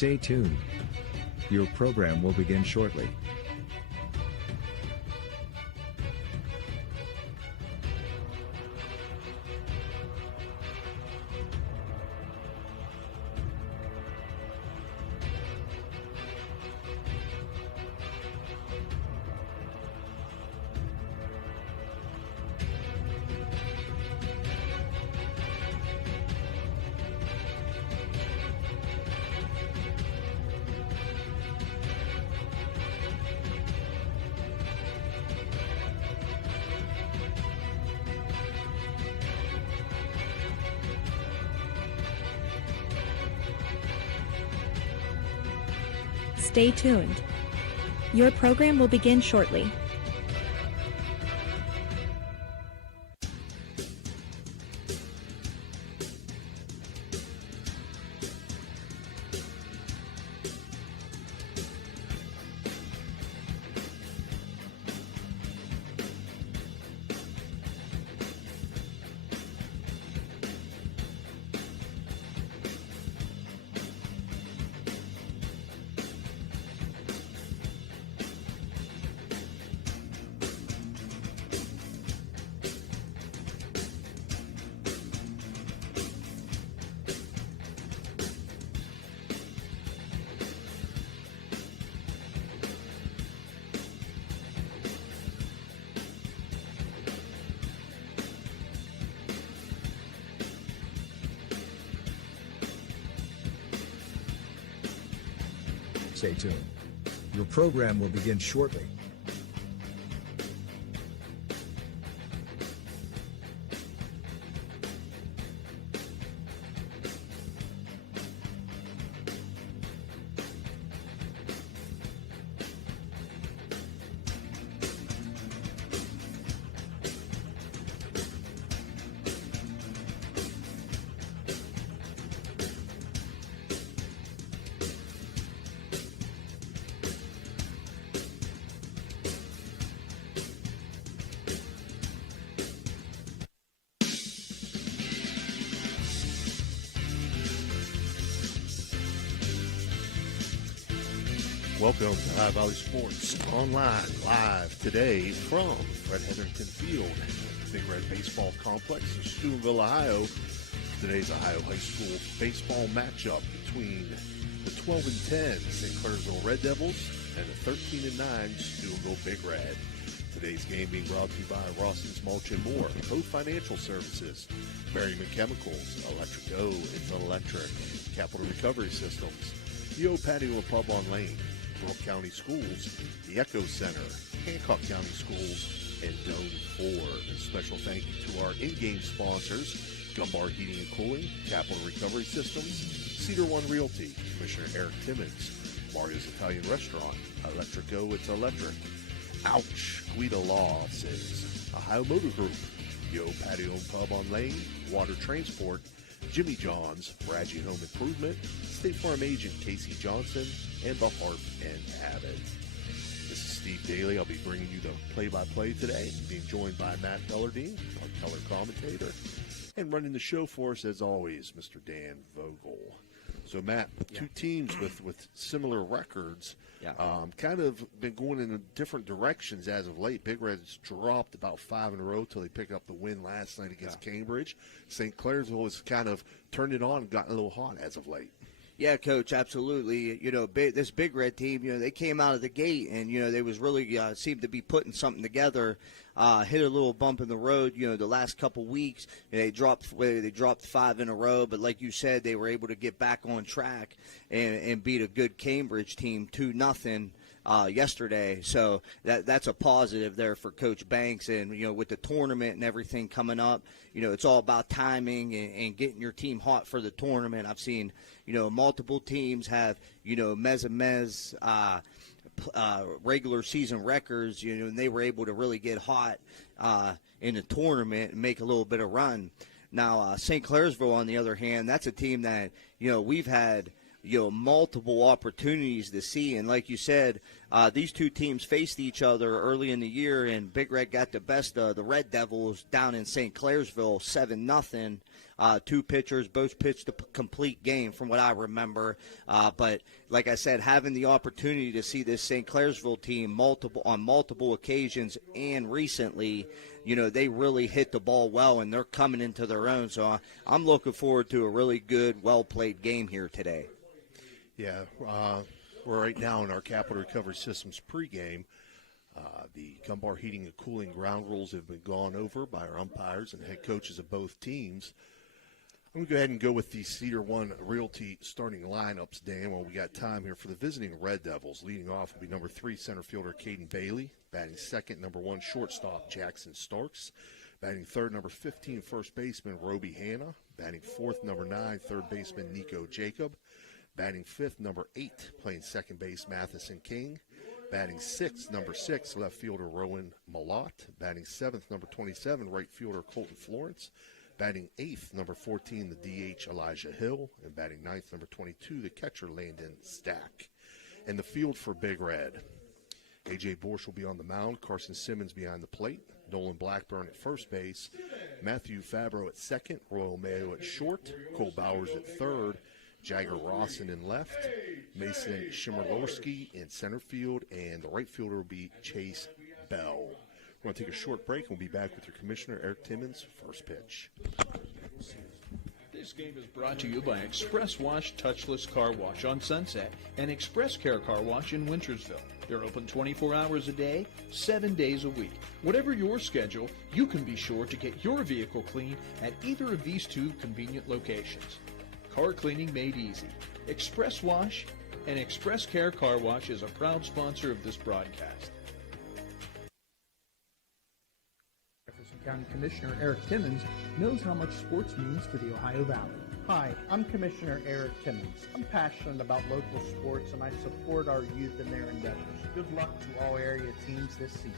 Stay tuned. Your program will begin shortly. Stay tuned. Your program will begin shortly. Stay tuned. Your program will begin shortly. Welcome to High Valley Sports Online, live today from Fred Hetherington Field, Big Red Baseball Complex in Steubenville, Ohio. Today's Ohio High School baseball matchup between the 12-10 St. Clairsville Red Devils and the 13-9 Steubenville Big Red. Today's game being brought to you by Rawson's Mulch and More, Code Financial Services, Merriman Chemicals, Electric O, It's Electric, Capital Recovery Systems, the O Patio and Pub on Lane, Gulf County Schools, the Echo Center, Hancock County Schools, and Dome Ford. A special thank you to our in-game sponsors, Gumbar Heating and Cooling, Capital Recovery Systems, Cedar One Realty, Commissioner Eric Timmons, Mario's Italian Restaurant, Electric O, It's Electric, Ouch, Guida Law Offices, Ohio Motor Group, Yo Patio and Pub on Lane, Water Transport, Jimmy John's, Bradgey Home Improvement, State Farm Agent Casey Johnson, and the Harp and Abbott. This is Steve Daly. I'll be bringing you the play-by-play today, being joined by Matt Bellardine, our color commentator, and running the show for us, as always, Mr. Dan Vogel. So, Matt, two teams with similar records, kind of been going in different directions as of late. Big Red's dropped about 5 in a row till they picked up the win last night against Cambridge. St. Clairsville has kind of turned it on and gotten a little hot as of late. Yeah, Coach, absolutely. You know, this Big Red team, you know, they came out of the gate and, you know, they was really seemed to be putting something together. Hit a little bump in the road, you know, the last couple weeks. They dropped 5 in a row, but like you said, they were able to get back on track and beat a good Cambridge team 2-0. Yesterday, so that's a positive there for Coach Banks. And you know, with the tournament and everything coming up, you know, it's all about timing and getting your team hot for the tournament. I've seen, you know, multiple teams have, you know, regular season records, you know, and they were able to really get hot in the tournament and make a little bit of run. Now, St. Clairsville, on the other hand, that's a team that, you know, we've had, you know, multiple opportunities to see. And like you said, these two teams faced each other early in the year, and Big Red got the best of the Red Devils down in St. Clairsville, 7-0. Two pitchers, both pitched a complete game from what I remember. But like I said, having the opportunity to see this St. Clairsville team on multiple occasions and recently, they really hit the ball well, and they're coming into their own. So I'm looking forward to a really good, well-played game here today. Yeah, we're right now in our Capital Recovery Systems pregame. The Gumbar Heating and Cooling ground rules have been gone over by our umpires and head coaches of both teams. I'm going to go ahead and go with the Cedar One Realty starting lineups, Dan, while we got time here for the visiting Red Devils. Leading off will be number 3 center fielder Caden Bailey. Batting second, number 1 shortstop Jackson Starks. Batting third, number 15 first baseman Roby Hanna. Batting fourth, number 9 third baseman Nico Jacob. Batting fifth, number 8 playing second base Matheson King. Batting sixth, number 6 left fielder Rowan Malott. Batting seventh, number 27 right fielder Colton Florence. Batting 8th, number 14, the DH Elijah Hill. And batting 9th, number 22, the catcher Landon Stack. And the field for Big Red. A.J. Borsch will be on the mound. Carson Simmons behind the plate. Nolan Blackburn at first base. Matthew Fabro at second. Royal Mayo at short. Cole Bowers at third. Jagger Rawson in left. Mason Shimerlorski in center field. And the right fielder will be Chase Bell. We're going to take a short break, and we'll be back with your commissioner, Eric Timmons, first pitch. This game is brought to you by Express Wash Touchless Car Wash on Sunset and Express Care Car Wash in Wintersville. They're open 24 hours a day, 7 days a week. Whatever your schedule, you can be sure to get your vehicle clean at either of these two convenient locations. Car cleaning made easy. Express Wash and Express Care Car Wash is a proud sponsor of this broadcast. County Commissioner Eric Timmons knows how much sports means to the Ohio Valley. Hi, I'm Commissioner Eric Timmons. I'm passionate about local sports and I support our youth in their endeavors. Good luck to all area teams this season.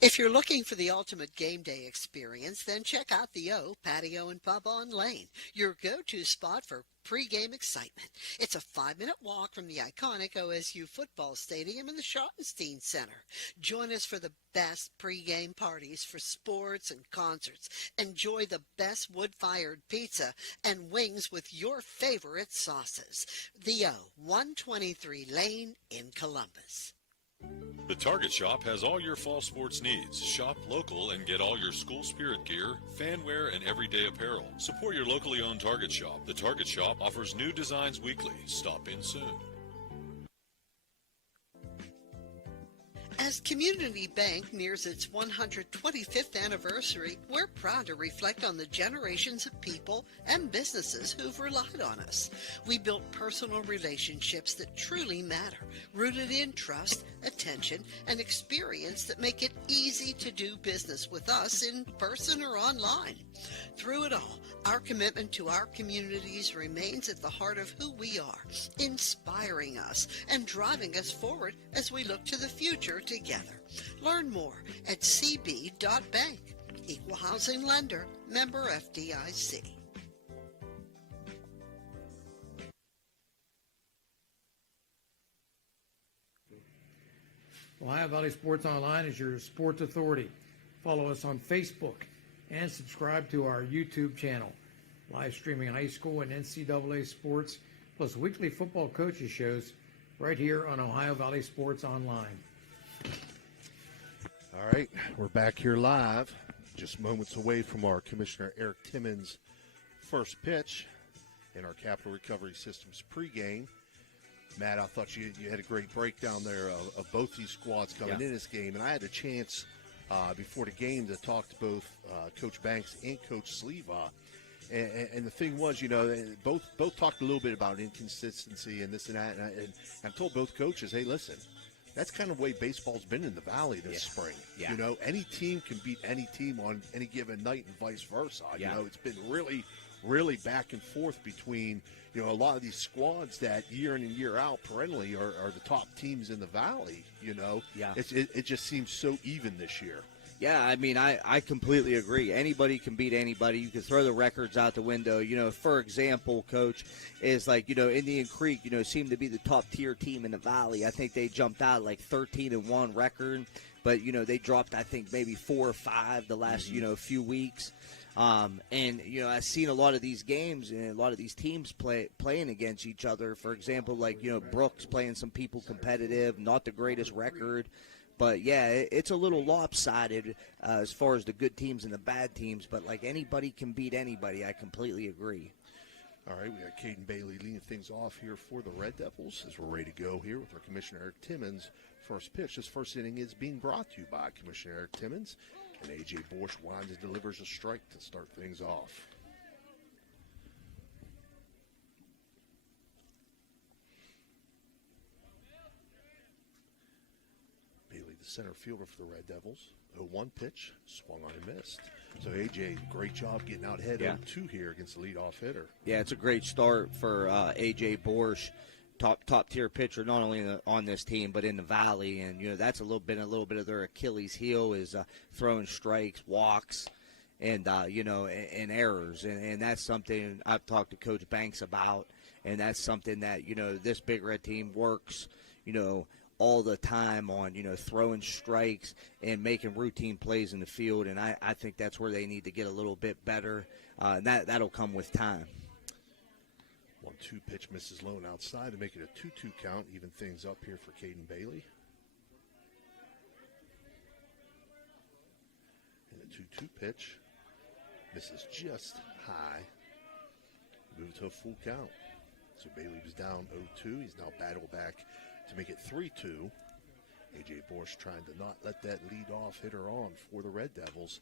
If you're looking for the ultimate game day experience, then check out the O Patio and Pub on Lane, your go-to spot for pre-game excitement. It's a 5-minute walk from the iconic OSU football stadium in the Schottenstein Center. Join us for the best pre-game parties for sports and concerts. Enjoy the best wood-fired pizza and wings with your favorite sauces. The O, 123 Lane in Columbus. The Target Shop has all your fall sports needs. Shop local and get all your school spirit gear, fan wear, and everyday apparel. Support your locally owned Target Shop. The Target Shop offers new designs weekly. Stop in soon. As Community Bank nears its 125th anniversary, we're proud to reflect on the generations of people and businesses who've relied on us. We built personal relationships that truly matter, rooted in trust, attention, and experience that make it easy to do business with us in person or online. Through it all, our commitment to our communities remains at the heart of who we are, inspiring us and driving us forward as we look to the future together. Learn more at cb.bank. Equal housing lender, member FDIC. Ohio Valley Sports Online is your sports authority. Follow us on Facebook and subscribe to our YouTube channel. Live streaming high school and NCAA sports, plus weekly football coaches shows right here on Ohio Valley Sports Online. All right, we're back here live, just moments away from our Commissioner Eric Timmons' first pitch in our Capital Recovery Systems pregame. Matt, I thought you had a great breakdown there of both these squads coming in this game, and I had a chance before the game to talk to both Coach Banks and Coach Sleva. And the thing was, both talked a little bit about inconsistency and this and that, and I told both coaches, hey, listen, that's kind of the way baseball's been in the Valley this spring. Yeah. Any team can beat any team on any given night and vice versa. Yeah. It's been really, really back and forth between, a lot of these squads that year in and year out perennially are the top teams in the Valley, Yeah. It just seems so even this year. Yeah, I mean, I completely agree. Anybody can beat anybody. You can throw the records out the window. You know, for example, Coach, is like, you know, Indian Creek, you know, seemed to be the top-tier team in the Valley. I think they jumped out like 13-1 record, but, you know, they dropped, I think, maybe 4 or 5 the last, you know, few weeks. And, you know, I've seen a lot of these games and a lot of these teams playing against each other. For example, like, you know, Brooks playing some people competitive, not the greatest record. But, yeah, it's a little lopsided as far as the good teams and the bad teams. But, like, anybody can beat anybody. I completely agree. All right, we got Caden Bailey leading things off here for the Red Devils as we're ready to go here with our Commissioner Eric Timmons. First pitch, this first inning is being brought to you by Commissioner Eric Timmons. And A.J. Borsch winds and delivers a strike to start things off. Bailey, the center fielder for the Red Devils. 0-1 pitch, swung on and missed. So, A.J., great job getting out ahead 0-2 here against the leadoff hitter. Yeah, it's a great start for A.J. Borsch, top-tier pitcher, not only on this team but in the Valley. And, you know, that's a little bit of their Achilles heel is throwing strikes, walks, and, you know, and errors. And that's something I've talked to Coach Banks about, and that's something that, you know, this Big Red team works, you know, all the time on, you know, throwing strikes and making routine plays in the field, and I think that's where they need to get a little bit better, and that'll come with time. 1-2 pitch misses low and outside to make it a 2-2 count, even things up here for Caden Bailey. And the 2-2 pitch misses just high, move to a full count. So Bailey was down 0-2, he's now battled back to make it 3-2. A.J. Borsch trying to not let that lead-off hitter on for the Red Devils.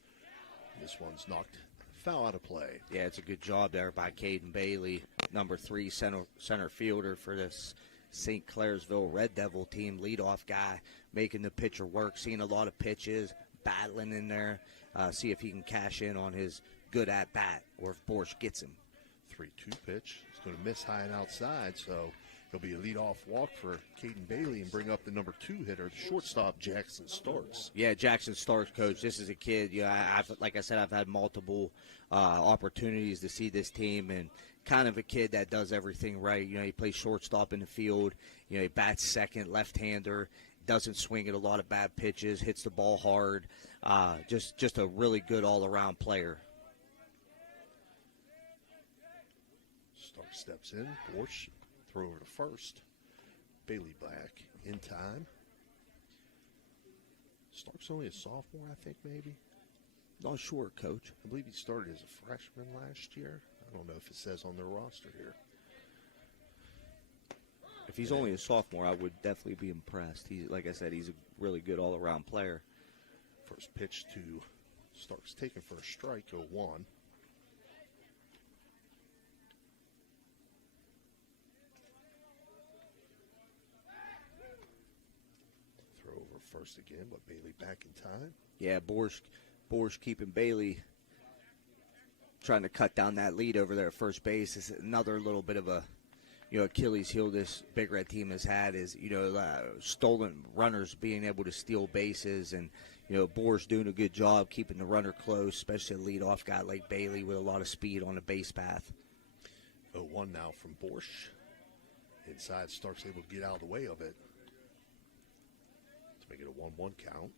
This one's knocked foul out of play. Yeah, it's a good job there by Caden Bailey, number 3 center fielder for this St. Clairsville Red Devil team, leadoff guy, making the pitcher work, seeing a lot of pitches, battling in there, see if he can cash in on his good at-bat or if Borsch gets him. 3-2 pitch. He's going to miss high and outside, so it'll be a leadoff walk for Caden Bailey and bring up the number 2 hitter, the shortstop, Jackson Starks. Yeah, Jackson Starks, Coach. This is a kid. You know, like I said, I've had multiple opportunities to see this team, and kind of a kid that does everything right. You know, he plays shortstop in the field. You know, he bats second, left-hander, doesn't swing at a lot of bad pitches, hits the ball hard. Just a really good all-around player. Starks steps in. Borsch throw over to first. Bailey back in time. Stark's only a sophomore, I think, maybe. Not sure, Coach. I believe he started as a freshman last year. I don't know if it says on their roster here. If he's only a sophomore, I would definitely be impressed. Like I said, he's a really good all-around player. First pitch to Starks taken for a strike, 0-1. First again, but Bailey back in time. Yeah, Borsch keeping Bailey, trying to cut down that lead over there at first base. Is another little bit of a, you know, Achilles heel this Big Red team has had is, you know, stolen runners being able to steal bases, and, you know, Borsch doing a good job keeping the runner close, especially a leadoff guy like Bailey with a lot of speed on the base path. 0-1 now from Borsch. Inside, Starks able to get out of the way of it. Make it a 1-1 count.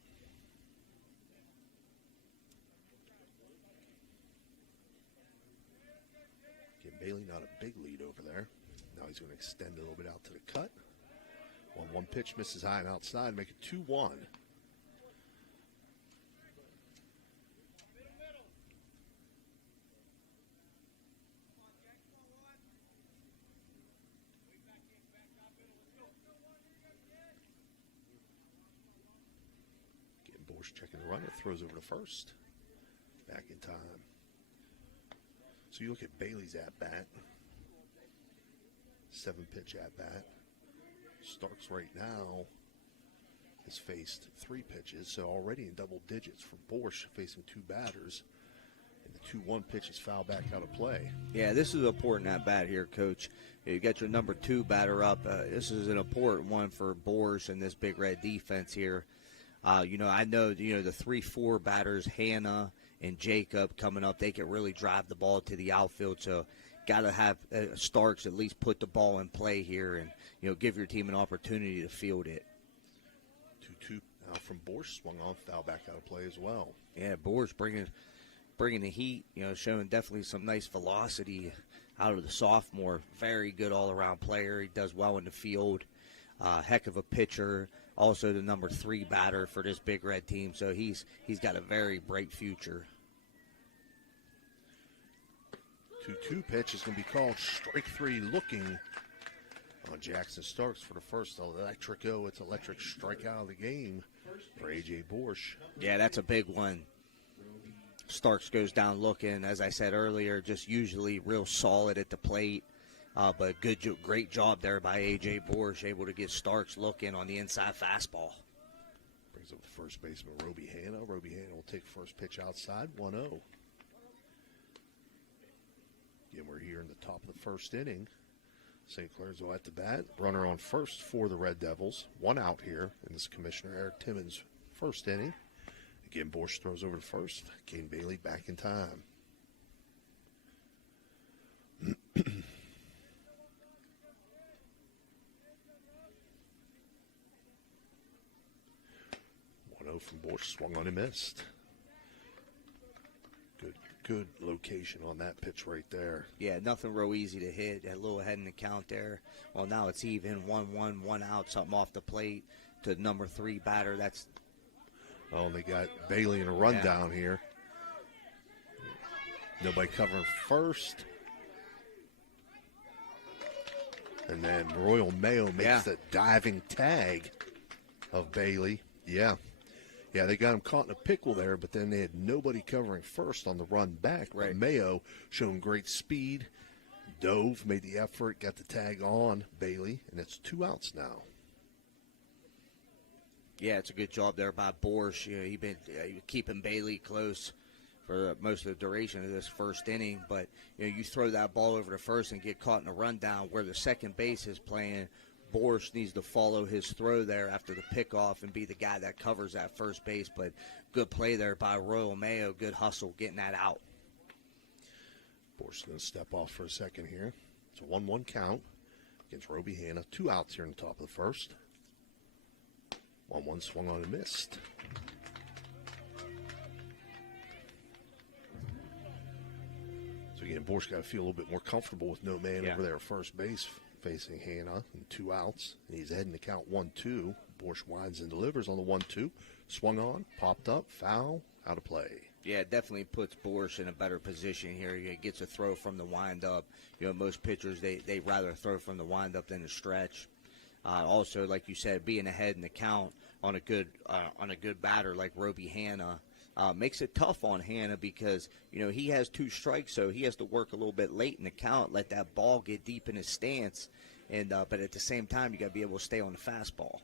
Again, Bailey not a big lead over there. Now he's going to extend a little bit out to the cut. 1-1 pitch misses high and outside, make it 2-1. Checking the runner, throws over to first. Back in time. So you look at Bailey's at-bat. 7-pitch at-bat. Starks right now has faced 3 pitches, so already in double digits for Borsch, facing 2 batters. And the 2-1 pitch is fouled back out of play. Yeah, this is an important at-bat here, Coach. You got your number 2 batter up. This is an important one for Borsch and this Big Red defense here. I know, the 3-4 batters, Hannah and Jacob coming up, they can really drive the ball to the outfield. So got to have Starks at least put the ball in play here and, give your team an opportunity to field it. 2-2 now from Borsch, swung on, foul back out of play as well. Yeah, Borsch bringing the heat, showing definitely some nice velocity out of the sophomore. Very good all-around player. He does well in the field. Heck of a pitcher. Also the number 3 batter for this Big Red team. So he's got a very bright future. 2-2 pitch is going to be called strike 3 looking on Jackson Starks for the first electric-o. It's electric strikeout of the game for A.J. Borsch. Yeah, that's a big one. Starks goes down looking, as I said earlier, just usually real solid at the plate. But great job there by A.J. Borsch, able to get Starks looking on the inside fastball. Brings up the first baseman, Roby Hanna. Roby Hanna will take first pitch outside, 1-0. Again, we're here in the top of the first inning. St. Clairsville at the bat. Runner on first for the Red Devils. 1 out here in this Commissioner Eric Timmons' first inning. Again, Borsch throws over to first. Kane Bailey back in time. From Borsch, swung on and missed. Good location on that pitch right there. Yeah, nothing real easy to hit. A little ahead in the count there. Well, now it's even 1-1, 1 out, something off the plate to number 3 batter. They got Bailey in a rundown here. Nobody covering first. And then Royal Mayo makes the diving tag of Bailey. Yeah, they got him caught in a pickle there, but then they had nobody covering first on the run back. Right. But Mayo showing great speed, dove, made the effort, got the tag on Bailey, and it's 2 outs now. Yeah, it's a good job there by Borsch. He's been keeping Bailey close for most of the duration of this first inning. But, you throw that ball over to first and get caught in a rundown where the second base is playing. Borsch needs to follow his throw there after the pickoff and be the guy that covers that first base. But good play there by Royal Mayo. Good hustle getting that out. Borsch is going to step off for a second here. It's a 1-1 count against Roby Hanna. 2 outs here in the top of the first. 1-1 swung on and missed. So again, Borsch got to feel a little bit more comfortable with no man over there at first base facing Hanna and 2 outs. And he's heading to count 1-2. Borsch winds and delivers on the 1-2. Swung on, popped up, foul, out of play. Yeah, it definitely puts Borsch in a better position here. He gets a throw from the windup. Most pitchers, they rather throw from the windup than the stretch. Also, like you said, being ahead in the count on a good batter like Roby Hanna makes it tough on Hanna because, he has 2 strikes, so he has to work a little bit late in the count, let that ball get deep in his stance. But at the same time, you got to be able to stay on the fastball.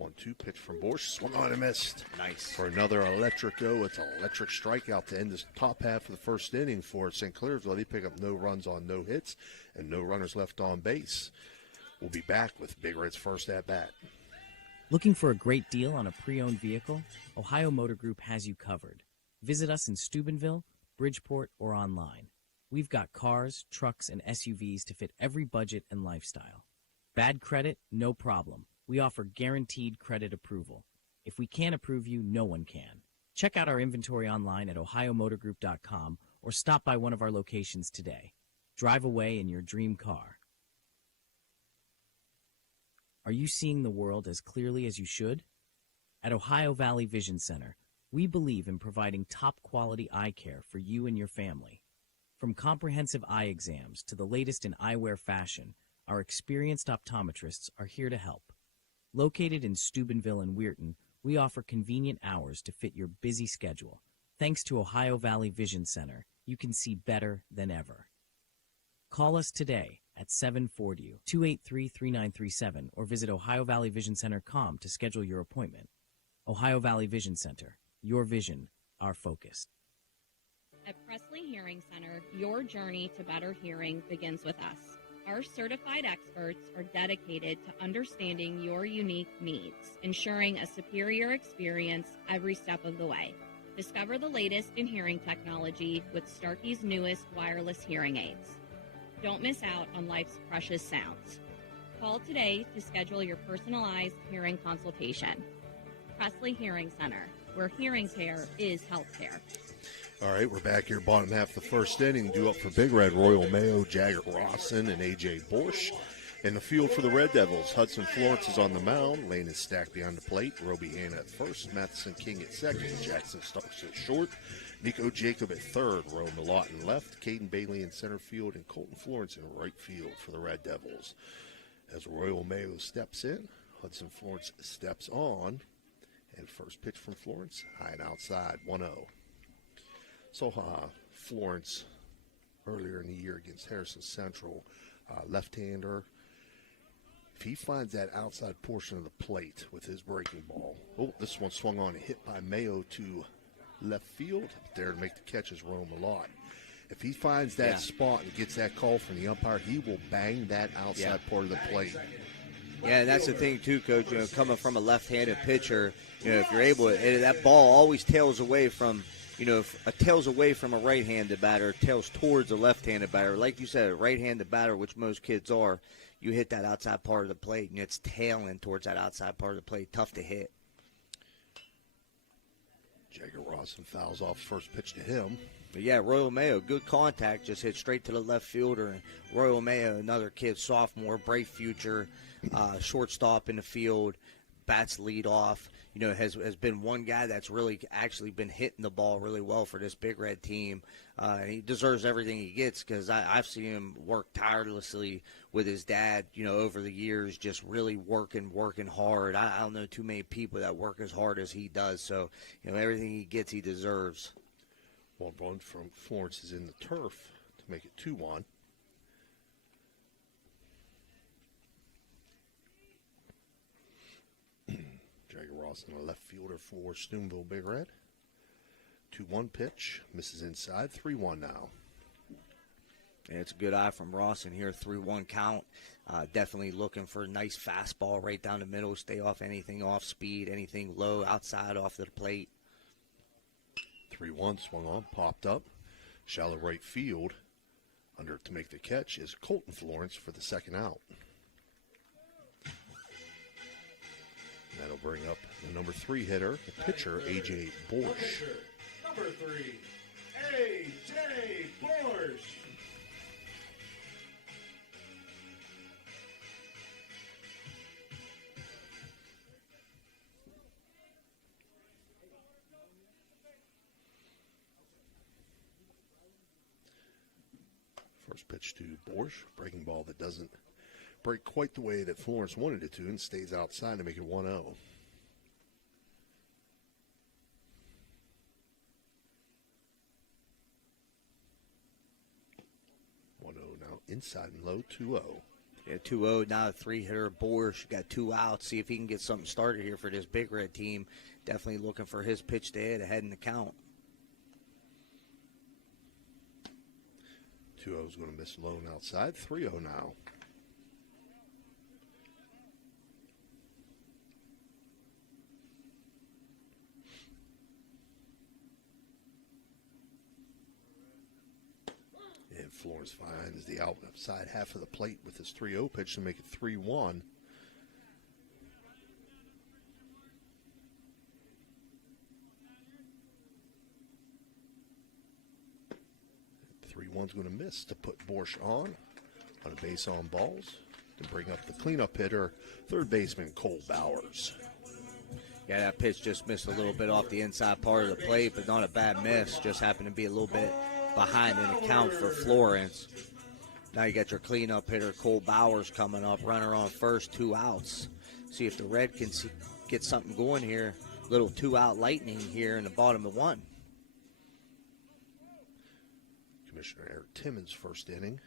1-2 pitch from Borsch, swung on and missed. Nice. For another electric-o. It's an electric strikeout to end this top half of the first inning for St. Clairsville. They pick up no runs on no hits and no runners left on base. We'll be back with Big Red's first at-bat. Looking for a great deal on a pre-owned vehicle? Ohio Motor Group has you covered. Visit us in Steubenville, Bridgeport, or online. We've got cars, trucks, and SUVs to fit every budget and lifestyle. Bad credit? No problem. We offer guaranteed credit approval. If we can't approve you, no one can. Check out our inventory online at ohiomotorgroup.com or stop by one of our locations today. Drive away in your dream car. Are you seeing the world as clearly as you should? At Ohio Valley Vision Center, we believe in providing top-quality eye care for you and your family. From comprehensive eye exams to the latest in eyewear fashion, our experienced optometrists are here to help. Located in Steubenville and Weirton, we offer convenient hours to fit your busy schedule. Thanks to Ohio Valley Vision Center, you can see better than ever. Call us today at 740-283-3937 or visit OhioValleyVisionCenter.com to schedule your appointment. Ohio Valley Vision Center, your vision, our focus. At Presley Hearing Center, your journey to better hearing begins with us. Our certified experts are dedicated to understanding your unique needs, ensuring a superior experience every step of the way. Discover the latest in hearing technology with Starkey's newest wireless hearing aids. Don't miss out on life's precious sounds. Call today to schedule your personalized hearing consultation. Presley Hearing Center, where hearing care is healthcare. All right, we're back here, bottom half of the first inning. Due up for Big Red, Royal Mayo, Jagger Rawson, and A.J. Borsch. In the field for the Red Devils, Hudson Florence is on the mound. Lane is stacked behind the plate. Roby Hanna at first. Matheson King at second. Jackson Starks at short. Nico Jacob at third. Roe Millot in left. Caden Bailey in center field. And Colton Florence in right field for the Red Devils. As Royal Mayo steps in, Hudson Florence steps on. And first pitch from Florence, high and outside, 1-0. So Florence, earlier in the year against Harrison Central, left-hander. If he finds that outside portion of the plate with his breaking ball, this one swung on and hit by Mayo to left field. There to make the catch is Rome Millot. If he finds that spot and gets that call from the umpire, he will bang that outside part of the plate. Yeah, and that's the thing too, Coach. Coming from a left-handed pitcher, if you're able, that ball always tails away from. If it tails away from a right-handed batter, it tails towards a left-handed batter. Like you said, a right-handed batter, which most kids are, you hit that outside part of the plate, and it's tailing towards that outside part of the plate. Tough to hit. Jagger Rawson fouls off first pitch to him. But yeah, Royal Mayo, good contact, just hit straight to the left fielder. And Royal Mayo, another kid, sophomore, bright future, shortstop in the field, bats lead off. Has been one guy that's really actually been hitting the ball really well for this Big Red team. He deserves everything he gets because I've seen him work tirelessly with his dad, over the years, just really working hard. I don't know too many people that work as hard as he does. So, everything he gets, he deserves. One run from Florence is in the turf to make it 2-1. Jagger Rawson, a left fielder for Steubenville Big Red. 2-1 pitch, misses inside, 3-1 now. And it's a good eye from Rawson here, 3-1 count. Definitely looking for a nice fastball right down the middle, stay off anything off speed, anything low, outside off the plate. 3-1 swung on, popped up, shallow right field. Under to make the catch is Colton Florence for the second out. That'll bring up the number 3 hitter, the pitcher, A.J. Borsch. Number 3, A.J. Borsch. First pitch to Borsch, breaking ball that doesn't break quite the way that Florence wanted it to and stays outside to make it 1-0. 1-0 now, inside and low, 2-0. Yeah, 2-0, now a 3-hitter. Borsch got 2 outs. See if he can get something started here for this Big Red team. Definitely looking for his pitch to hit ahead in the count. 2-0 is going to miss low and outside, 3-0 now. And Florence finds the outside half of the plate with his 3-0 pitch to make it 3-1. One's going to miss to put Borsch on a base on balls to bring up the cleanup hitter, third baseman Cole Bowers. Yeah, that pitch just missed a little bit off the inside part of the plate, but not a bad miss. Just happened to be a little bit behind in the count for Florence. Now you got your cleanup hitter Cole Bowers coming up, runner on first, 2 outs. See if the Red can get something going here. Little 2-out lightning here in the bottom of 1. Commissioner Eric Timmons, first inning.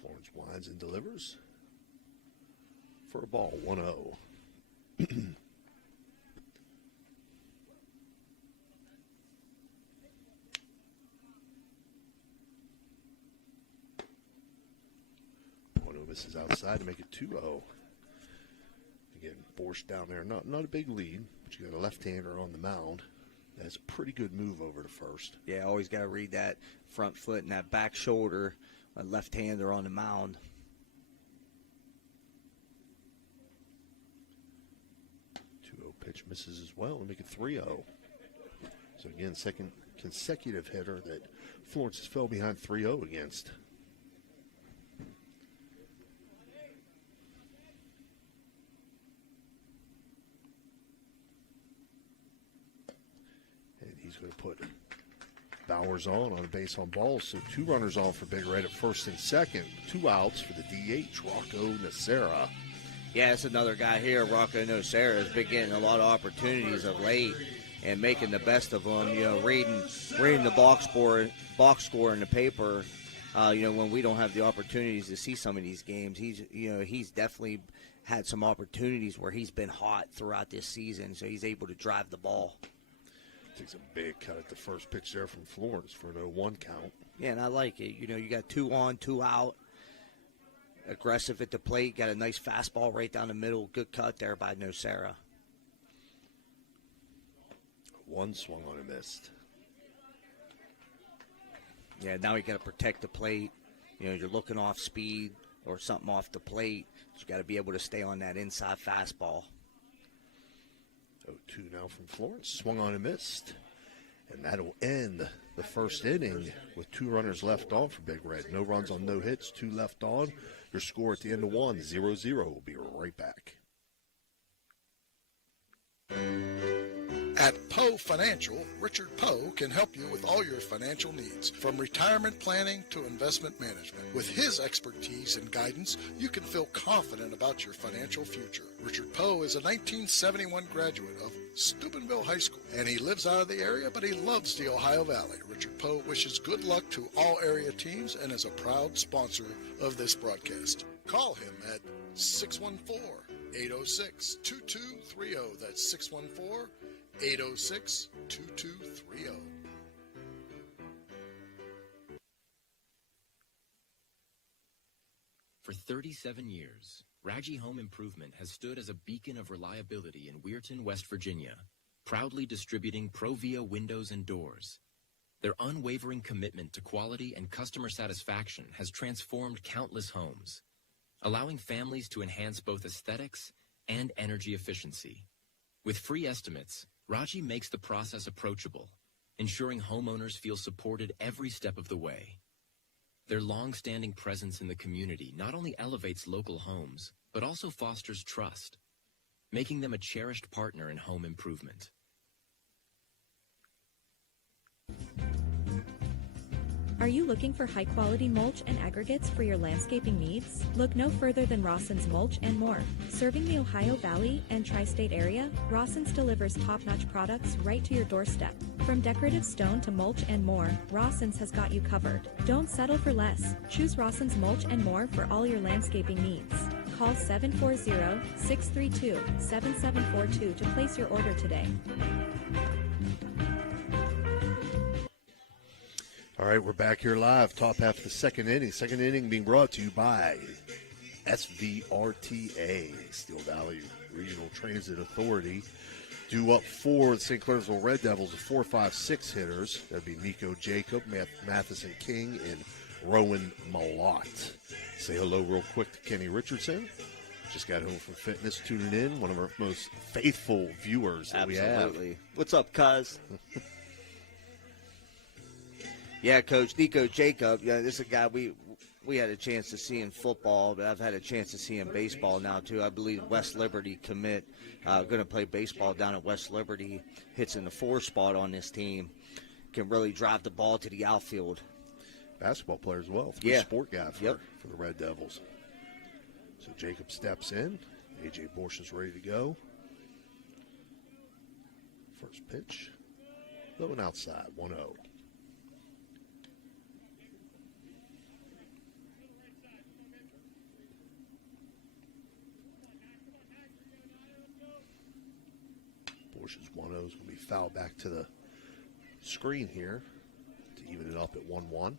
Florence winds and delivers for a ball, 1-0. Misses outside to make it 2-0. Again, Borsch down there, not a big lead, but you got a left-hander on the mound. That's a pretty good move over to first. Yeah, always got to read that front foot and that back shoulder. A left-hander on the mound. 2-0 pitch misses as well to make it 3-0. So again, second consecutive hitter that Florence has fell behind 3-0 against. And he's going to put Bowers on a base on balls. So 2 runners on for Big Red at first and second. 2 outs for the DH, Rocco Nacera. Yeah, it's another guy here, Rocco Nocera, has been getting a lot of opportunities of late and making the best of them. You know, reading the box score in the paper. You know, when we don't have the opportunities to see some of these games, he's definitely had some opportunities where he's been hot throughout this season, so he's able to drive the ball. Takes a big cut at the first pitch there from Florence for an 0-1 count. Yeah, and I like it. You know, you got 2 on, 2 out. Aggressive at the plate. Got a nice fastball right down the middle. Good cut there by Nocera. 1 swung on and missed. Yeah, now you got to protect the plate. You know, you're looking off speed or something off the plate. You got to be able to stay on that inside fastball. 0-2 now from Florence. Swung on and missed. And that'll end the first inning with 2 runners left on for Big Red. No runs on no hits, 2 left on. Your score at the end of 1, 0-0. We'll be right back. At Poe Financial, Richard Poe can help you with all your financial needs, from retirement planning to investment management. With his expertise and guidance, you can feel confident about your financial future. Richard Poe is a 1971 graduate of Steubenville High School, and he lives out of the area, but he loves the Ohio Valley. Richard Poe wishes good luck to all area teams and is a proud sponsor of this broadcast. Call him at 614-806-2230. That's 614-806-2230. For 37 years, Raggi Home Improvement has stood as a beacon of reliability in Weirton, West Virginia, proudly distributing Provia windows and doors. Their unwavering commitment to quality and customer satisfaction has transformed countless homes, allowing families to enhance both aesthetics and energy efficiency. With free estimates, Raggi makes the process approachable, ensuring homeowners feel supported every step of the way. Their long-standing presence in the community not only elevates local homes, but also fosters trust, making them a cherished partner in home improvement. Are you looking for high-quality mulch and aggregates for your landscaping needs? Look no further than Rawson's Mulch and More. Serving the Ohio Valley and tri-state area, Rawson's delivers top-notch products right to your doorstep. From decorative stone to mulch and more, Rawson's has got you covered. Don't settle for less. Choose Rawson's Mulch and More for all your landscaping needs. Call 740-632-7742 to place your order today. All right, we're back here live, top half of the second inning. Second inning being brought to you by SVRTA, Steel Valley Regional Transit Authority. Due up for the St. Clairsville Red Devils, the 4-5-6 hitters. That'd be Nico Jacob, Matheson King, and Rowan Malott. Say hello real quick to Kenny Richardson. Just got home from fitness, tuning in. One of our most faithful viewers that we have. Absolutely. What's up, cuz? Yeah, Coach Nico Jacob. Yeah, this is a guy we had a chance to see in football, but I've had a chance to see in baseball now too. I believe West Liberty commit. Going to play baseball down at West Liberty. Hits in the 4 spot on this team. Can really drive the ball to the outfield. Basketball player as well. Yeah. Sport guy for the Red Devils. So Jacob steps in. A.J. Borsch is ready to go. First pitch. Low and outside, 1-0. Borsch's 1-0 is going to be fouled back to the screen here to even it up at 1-1.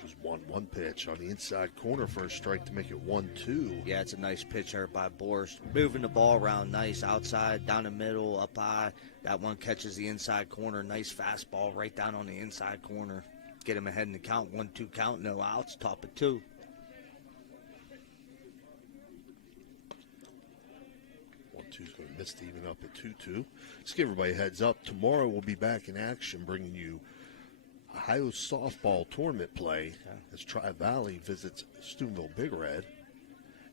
There's 1-1 pitch on the inside corner for a strike to make it 1-2. Yeah, it's a nice pitch there by Boris. Moving the ball around nice, outside, down the middle, up high. That one catches the inside corner. Nice fastball right down on the inside corner. Get him ahead in the count. 1-2 count, no outs, top of 2. Two's going to miss to even up at 2-2. Let's give everybody a heads up. Tomorrow we'll be back in action bringing you Ohio softball tournament play as Tri-Valley visits Steubenville Big Red.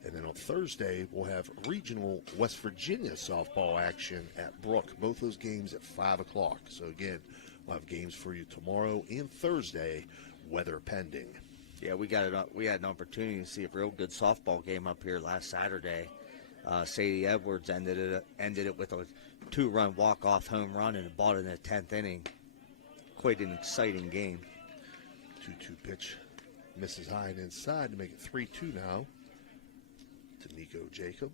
And then on Thursday we'll have regional West Virginia softball action at Brook. Both those games at 5 o'clock. So again, we'll have games for you tomorrow and Thursday, weather pending. Yeah, we had an opportunity to see a real good softball game up here last Saturday. Sadie Edwards ended it with a 2-run walk-off home run and bought it in the 10th inning. Quite an exciting game. 2-2 pitch misses high and inside to make it 3-2 now to Nico Jacob.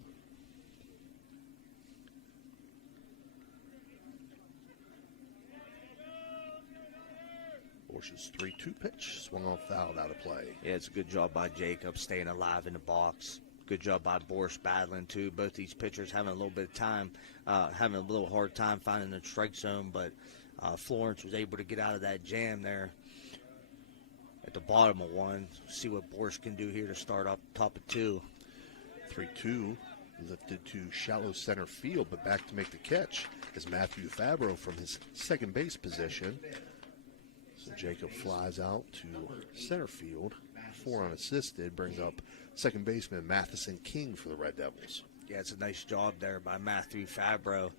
Borsch's 3-2 pitch swung on foul out of play. Yeah, it's a good job by Jacob staying alive in the box. Good job by Borsch battling, too. Both these pitchers having a little bit of time, having a little hard time finding the strike zone, but Florence was able to get out of that jam there at the bottom of 1. See what Borsch can do here to start up top of 2. 3-2 lifted to shallow center field, but back to make the catch is Matthew Fabro from his second base position. So Jacob flies out to center field. 4 unassisted, brings up second baseman Matheson King for the Red Devils. Yeah, it's a nice job there by Matthew Fabro.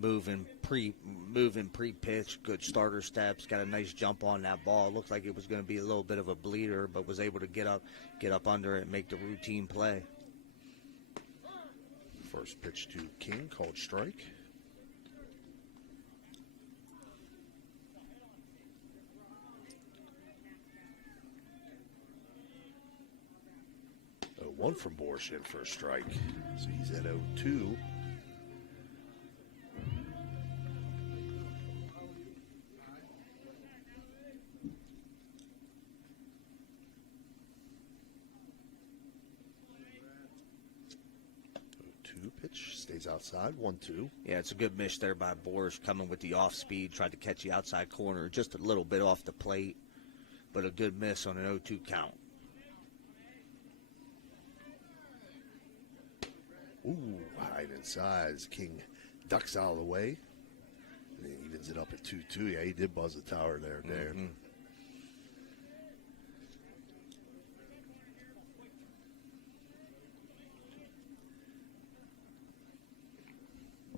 Moving pre-pitch, good starter steps, got a nice jump on that ball. Looked like it was going to be a little bit of a bleeder, but was able to get up under it and make the routine play. First pitch to King, called strike. One from Borsch in for a strike. So he's at 0-2. Pitch stays outside, 1-2. Yeah, it's a good miss there by Borsch, coming with the off speed, tried to catch the outside corner, just a little bit off the plate, but a good miss on an 0-2 count. Ooh, high and inside. King ducks out of the way. And he evens it up at 2-2. Yeah, he did buzz the tower there. Mm-hmm.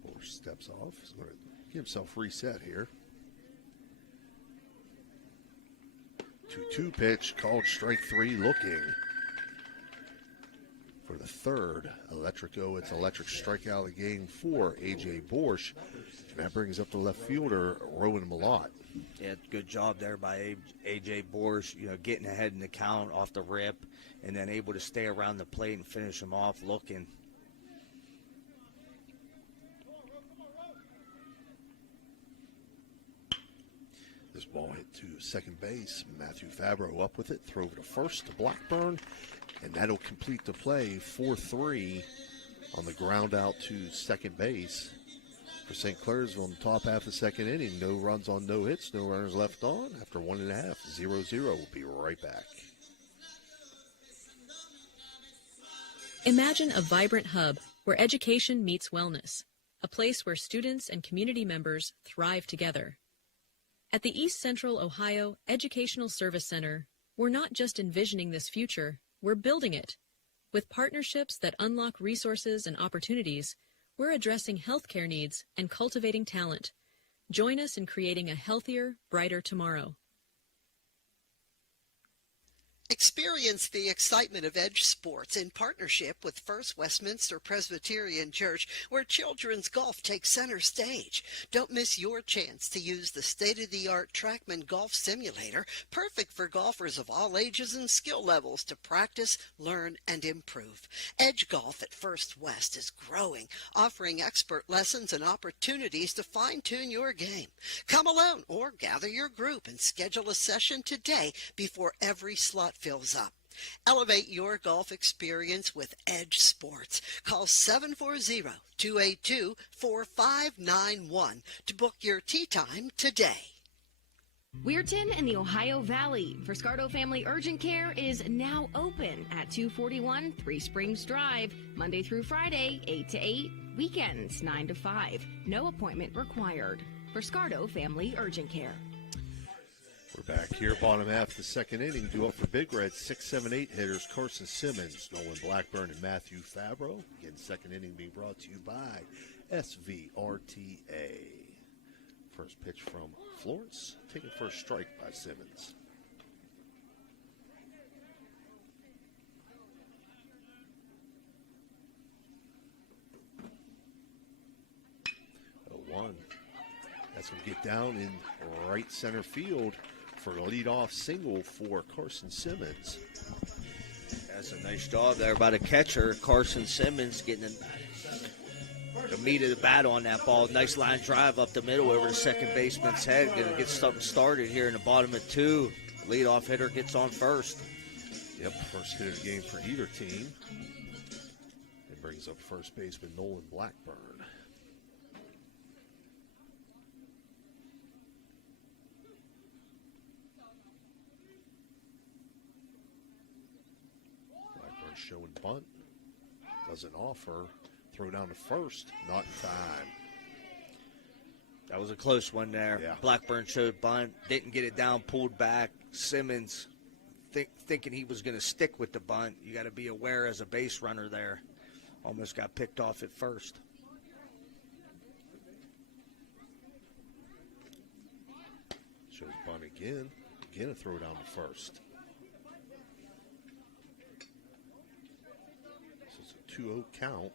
Borsch steps off. He's going to get himself reset here. 2-2 pitch, called strike 3, looking for the third electric strikeout of the game for A.J. Borsch. And that brings up the left fielder, Rowan Malott. Yeah, good job there by A.J. Borsch, getting ahead in the count off the rip and then able to stay around the plate and finish him off looking. This ball hit to second base. Matthew Fabro up with it, throw over to first to Blackburn, and that'll complete the play. 4-3 on the ground out to second base for St. Clairsville in the top half of the second inning. No runs on no hits, no runners left on. After 1.5, 0-0. We'll be right back. Imagine a vibrant hub where education meets wellness, a place where students and community members thrive together. At the East Central Ohio Educational Service Center, we're not just envisioning this future, we're building it. With partnerships that unlock resources and opportunities, we're addressing healthcare needs and cultivating talent. Join us in creating a healthier, brighter tomorrow. Experience Experience the excitement of Edge Sports in partnership with First Westminster Presbyterian Church, where children's golf takes center stage. Don't miss your chance to use the state-of-the-art TrackMan Golf Simulator, perfect for golfers of all ages and skill levels to practice, learn, and improve. Edge Golf at First West is growing, offering expert lessons and opportunities to fine-tune your game. Come alone or gather your group and schedule a session today before every slot fills up. Elevate your golf experience with Edge Sports. Call 740-282-4591 to book your tee time today. Weirton in the Ohio Valley. Friscardo Family Urgent Care is now open at 241 Three Springs Drive, Monday through Friday, 8 to 8, weekends 9 to 5. No appointment required. Friscardo Family Urgent Care. We're back here, bottom half of the second inning. Due up for Big Red, 6, 7, 8 hitters, Carson Simmons, Nolan Blackburn, and Matthew Fabro. Again, second inning being brought to you by SVRTA. First pitch from Florence, taking first strike by Simmons. That's going to get down in right center field for a leadoff single for Carson Simmons. That's a nice job there by the catcher, Carson Simmons, getting the meat of the bat on that ball. Nice line drive up the middle over the second baseman's head. Going to get something started here in the bottom of 2. Leadoff hitter gets on first. Yep, first hit of the game for either team. It brings up first baseman Nolan Blackburn. Showing bunt, doesn't offer, throw down to first, not in time. That was a close one there. Yeah. Blackburn showed bunt, didn't get it down, pulled back. Simmons thinking he was going to stick with the bunt. You got to be aware as a base runner there. Almost got picked off at first. Shows bunt again a throw down to first. 2-0 count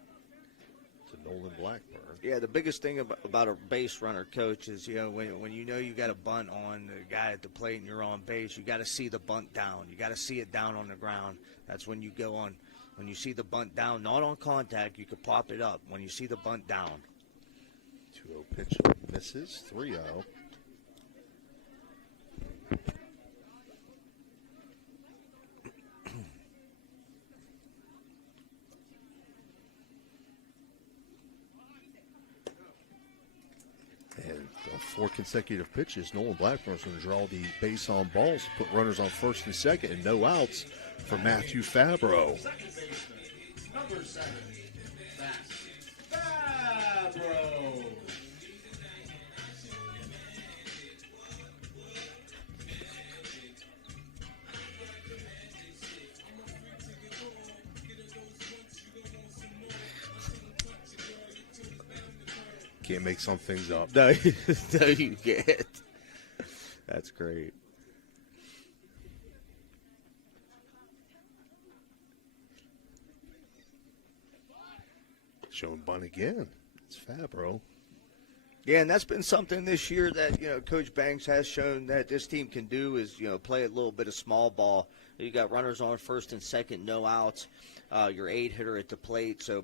to Nolan Blackburn. Yeah, the biggest thing about a base runner, Coach, is when you know you got a bunt on the guy at the plate and you're on base, you got to see the bunt down. You got to see it down on the ground. That's when you go on. When you see the bunt down, not on contact, you could pop it up. When you see the bunt down. 2-0 pitch misses. 3-0. And 4 consecutive pitches, Nolan Blackburn's going to draw the base on balls, put runners on first and second, and no outs for Matthew Fabro. Number 7, Fabro. Can't make some things up. No, no, you can't. That's great. Showing bunt again. It's Fabro. Yeah, and that's been something this year that, Coach Banks has shown that this team can do is, play a little bit of small ball. You got runners on first and second, no outs. Your 8 hitter at the plate. So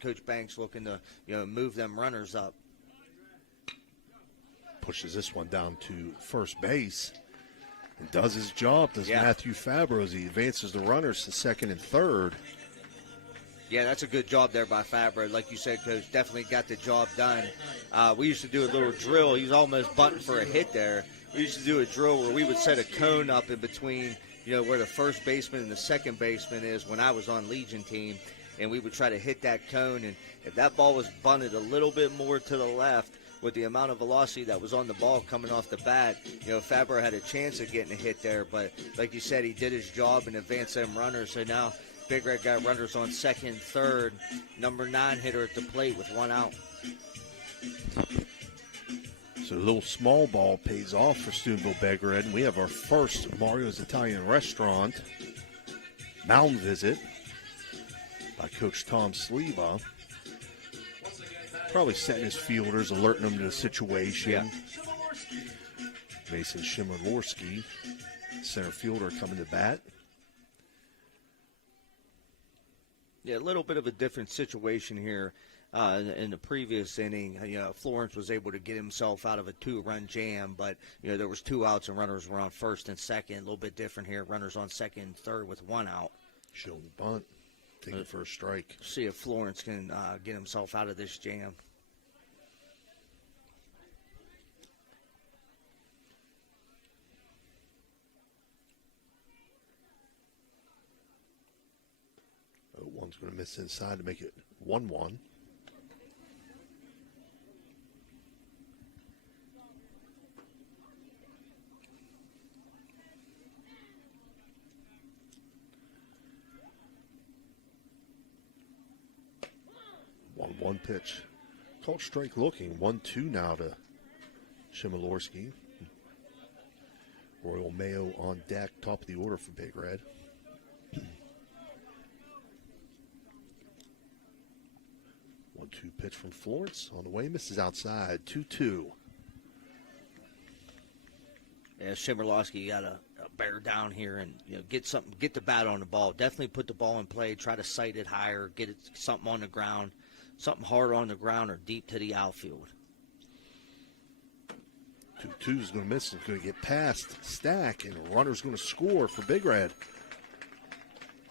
Coach Banks looking to, move them runners up. Pushes this one down to first base and does his job. Does Matthew Fabro as he advances the runners to second and third. Yeah, that's a good job there by Fabro. Like you said, Coach, definitely got the job done. We used to do a little drill. He's almost bunting for a hit there. We used to do a drill where we would set a cone up in between, where the first baseman and the second baseman is when I was on Legion team, and we would try to hit that cone. And if that ball was bunted a little bit more to the left, with the amount of velocity that was on the ball coming off the bat, Fabro had a chance of getting a hit there. But like you said, he did his job and advanced them runners. So now Big Red got runners on second, third. Number 9 hitter at the plate with 1 out. So a little small ball pays off for Steubenville Big Red. And we have our first Mario's Italian Restaurant mound visit by Coach Tom Sleva. Probably setting his fielders, alerting them to the situation. Yeah. Mason Shimmerlorski, center fielder, coming to bat. Yeah, a little bit of a different situation here. In the previous inning, Florence was able to get himself out of a 2-run jam, but there was 2 outs and runners were on first and second. A little bit different here. Runners on second and third with 1 out. Showing the bunt, taking for a strike. See if Florence can get himself out of this jam. One's going to miss inside to make it 1-1. One pitch. Called strike looking. 1-2 now to Shimmerlorski. Royal Mayo on deck, top of the order for Big Red. 1-2 pitch from Florence. On the way, misses outside. 2-2. Yeah, Shimmerlorski got to bear down here and get the bat on the ball. Definitely put the ball in play. Try to sight it higher. Get it something on the ground, something hard on the ground or deep to the outfield. 2-2 is going to miss. It's going to get past Stack, and the runner's going to score for Big Red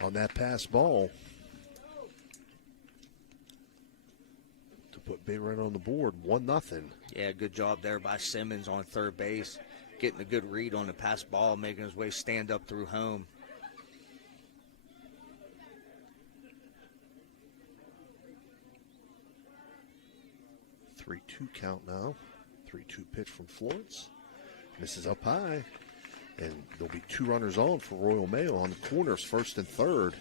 on that pass ball to put Big Red on the board. 1-0. Yeah, good job there by Simmons on third base. Getting a good read on the pass ball, making his way stand up through home. Three-two count now. 3-2 pitch from Florence. Misses up high. And there'll be 2 runners on for Royal Mayo on the corners, first and third.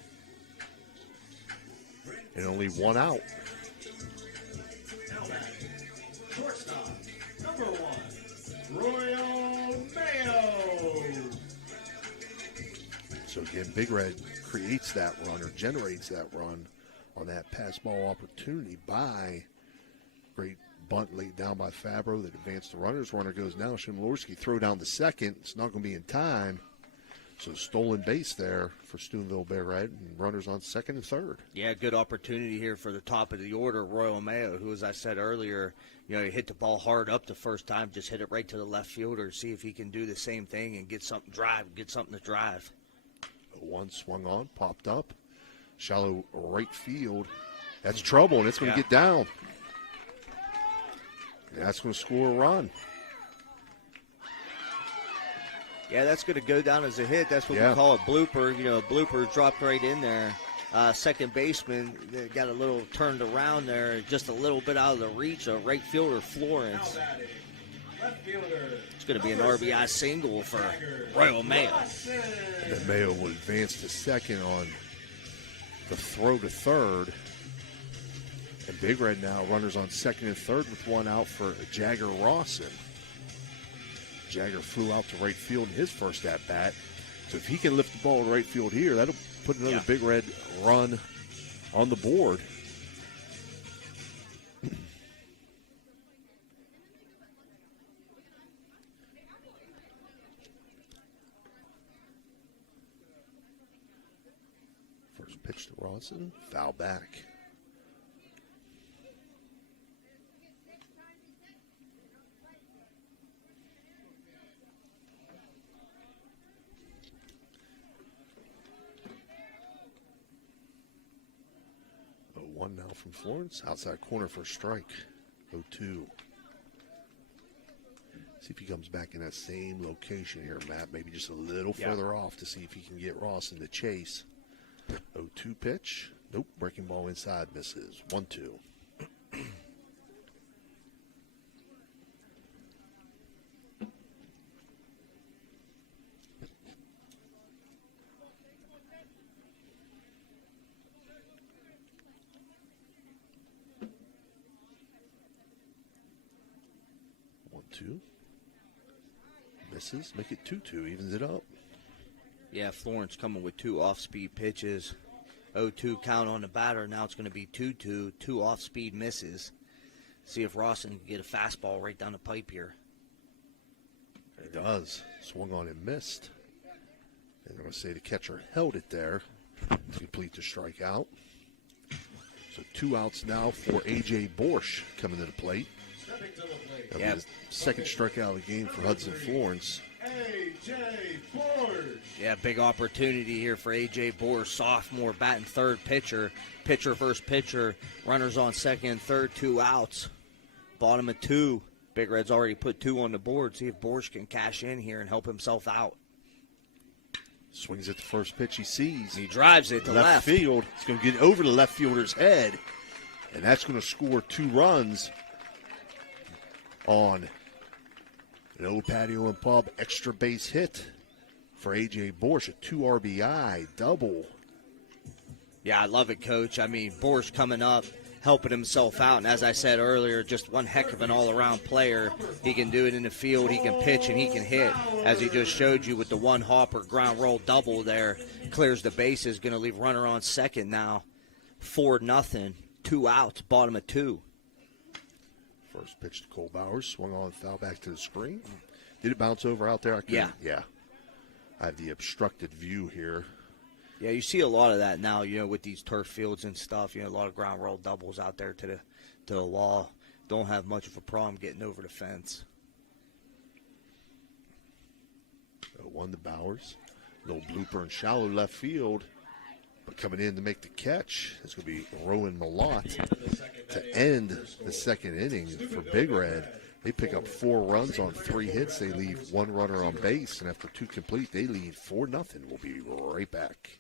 And only 1 out. Shortstop, number 1, Royal Mayo. So again, Big Red creates that run or generates that run on that pass ball opportunity by great bunt laid down by Fabro that advanced the runners. Runner goes now. Shimmerlorski throw down the second. It's not going to be in time. So stolen base there for Steubenville Big Red, and runners on second and third. Yeah, good opportunity here for the top of the order, Royal Mayo, who, as I said earlier, he hit the ball hard up the first time, just hit it right to the left fielder, see if he can do the same thing and get something to drive. One swung on, popped up, shallow right field. That's trouble, and it's going to get down. And that's going to score a run. Yeah, that's going to go down as a hit. That's what we call a blooper. Blooper dropped right in there. Second baseman got a little turned around there, just a little bit out of the reach of right fielder Florence. It's going to be an RBI single for Royal Mayo. And then Mayo will advance to second on the throw to third. And Big Red now runners on second and third with 1 out for Jagger Rawson. Jagger flew out to right field in his first at-bat. So if he can lift the ball to right field here, that'll put another Big Red run on the board. First pitch to Rawson, foul back. One now from Florence. Outside corner for a strike. 0-2. See if he comes back in that same location here, Matt. Maybe just a little further off to see if he can get Ross in the chase. 0-2 pitch. Nope. Breaking ball inside. Misses. 1-2. Misses. Make it 2-2. Evens it up. Yeah, Florence coming with 2 off-speed pitches. 0-2 count on the batter. Now it's going to be 2-2, 2 off-speed misses. See if Rawson can get a fastball right down the pipe here. He does. Swung on and missed. And they're going to say the catcher held it there to complete the strikeout. So 2 outs now for A.J. Borsch coming to the plate. That'll be his second strikeout of the game for Hudson Florence. A.J. Borsch. Yeah, big opportunity here for A.J. Borsch, sophomore batting third pitcher. Pitcher versus pitcher. Runners on second and third, 2 outs. Bottom of 2. Big Red's already put 2 on the board. See if Borsch can cash in here and help himself out. Swings at the first pitch he sees. He drives it to left field. It's going to get over the left fielder's head. And that's going to score 2 runs on an old patio and pub extra base hit for A.J. Borsch, a 2 RBI double. Yeah, I love it, Coach. I mean, Borsch coming up, helping himself out. And as I said earlier, just one heck of an all-around player. He can do it in the field. He can pitch, and he can hit. As he just showed you with the 1 hopper ground roll double there. Clears the bases, going to leave runner on second now. 4-0, 2 outs, bottom of 2. First pitch to Cole Bowers, swung on, foul back to the screen. Did it bounce over out there? Yeah. I have the obstructed view here. Yeah, you see a lot of that now, with these turf fields and stuff. A lot of ground roll doubles out there to the wall. Don't have much of a problem getting over the fence. 0-1 to Bowers. Little blooper in shallow left field. But coming in to make the catch is going to be Rowan Malott to end the second inning for Big Red. They pick up 4 runs on 3 hits. They leave 1 runner on base, and after 2 complete, they lead 4-0. We'll be right back.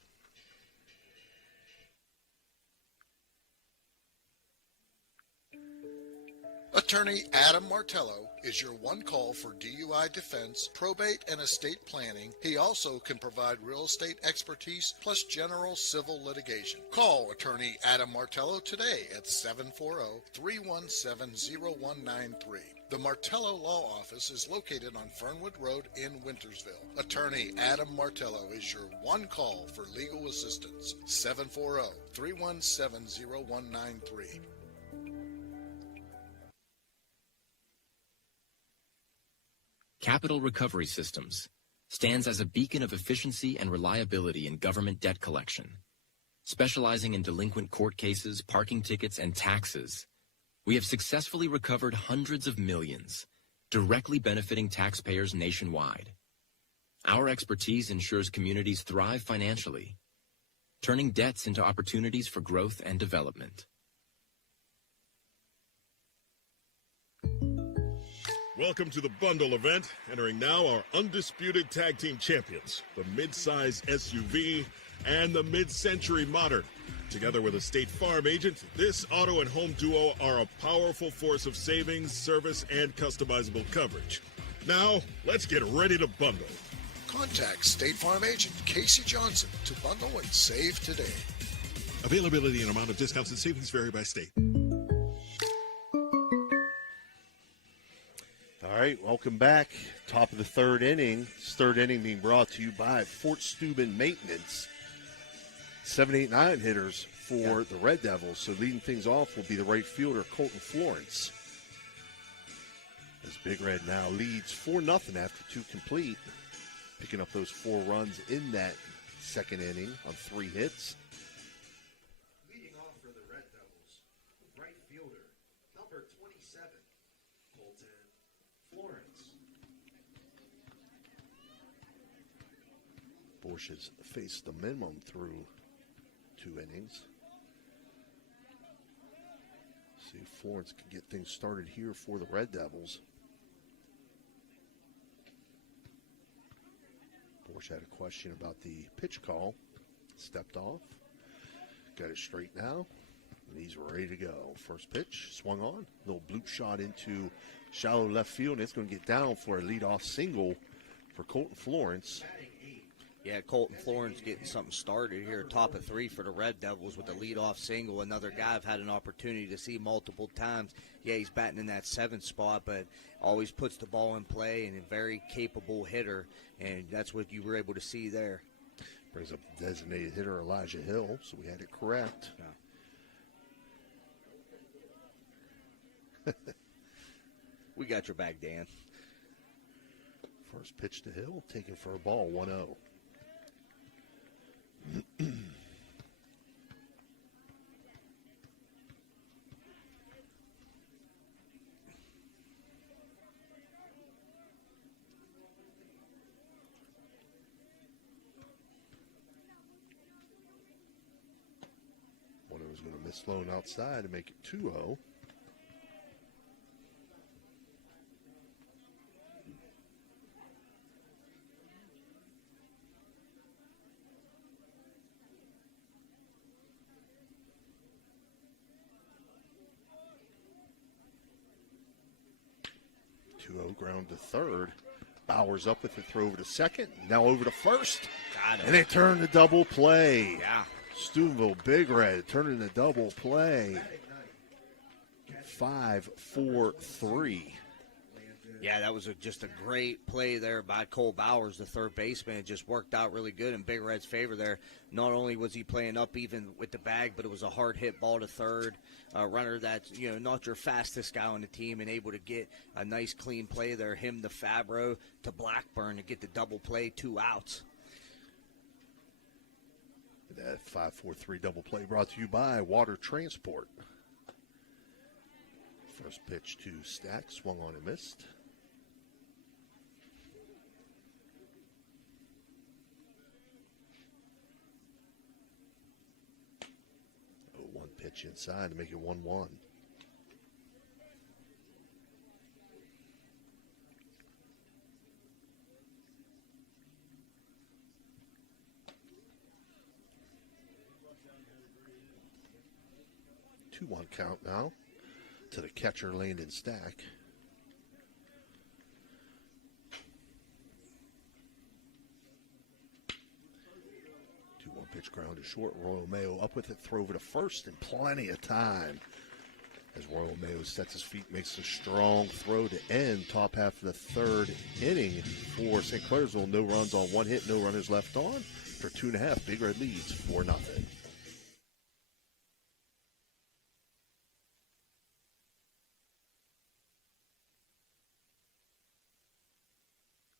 Attorney Adam Martello is your one call for DUI defense, probate, and estate planning. He also can provide real estate expertise plus general civil litigation. Call Attorney Adam Martello today at 740-317-0193. The Martello Law Office is located on Fernwood Road in Wintersville. Attorney Adam Martello is your one call for legal assistance. 740-317-0193. Capital Recovery Systems stands as a beacon of efficiency and reliability in government debt collection. Specializing in delinquent court cases, parking tickets, and taxes, we have successfully recovered hundreds of millions, directly benefiting taxpayers nationwide. Our expertise ensures communities thrive financially, turning debts into opportunities for growth and development. Welcome to the Bundle event, entering now our undisputed tag team champions, the mid-size SUV and the mid-century modern. Together with a State Farm agent, this auto and home duo are a powerful force of savings, service, and customizable coverage. Now, let's get ready to bundle. Contact State Farm agent Casey Johnson to bundle and save today. Availability and amount of discounts and savings vary by state. All right, welcome back. Top of the third inning. This third inning being brought to you by Fort Steuben Maintenance. 7, 8, 9 hitters for the Red Devils. So leading things off will be the right fielder, Colton Florence. As Big Red now leads 4-0 after 2 complete. Picking up those 4 runs in that second inning on 3 hits. Leading off for the Red Devils, right fielder, number 27, Colton Florence. Borsch has faced the minimum through 2 innings. See if Florence can get things started here for the Red Devils. Borsch had a question about the pitch call. Stepped off. Got it straight now. And he's ready to go. First pitch, swung on. Little bloop shot into shallow left field. And it's going to get down for a leadoff single for Colton Florence. Yeah, Colton Florence getting something started here. Top of 3 for the Red Devils with a leadoff single. Another guy I've had an opportunity to see multiple times. Yeah, he's batting in that 7th spot, but always puts the ball in play and a very capable hitter. And that's what you were able to see there. Brings up designated hitter Elijah Hill, so we had it correct. Yeah. We got your back, Dan. First pitch to Hill, taken for a ball, 1-0. Was going to miss Sloan outside to make it 2-0. Ground to third. Bowers up with it, throw over to second. Now over to first. Got it. And they turn to double play. Yeah. Steubenville Big Red turn into double play. 5-4-3. Yeah, that was just a great play there by Cole Bowers, the third baseman. It just worked out really good in Big Red's favor there. Not only was he playing up even with the bag, but it was a hard hit ball to third. A runner that's, not your fastest guy on the team and able to get a nice clean play there. Him to Fabro to Blackburn to get the double play, 2 outs. That 5-4-3 double play brought to you by Water Transport. First pitch to Stack, swung on and missed. One pitch inside to make it 1-1. Two-one count now to the catcher, Landon Stack. Pitch ground to short. Royal Mayo up with it, throw over to first, and plenty of time as Royal Mayo sets his feet, makes a strong throw to end top half of the third inning for St. Clairsville. No runs on one hit, no runners left on. For 2.5, Big Red leads 4-0.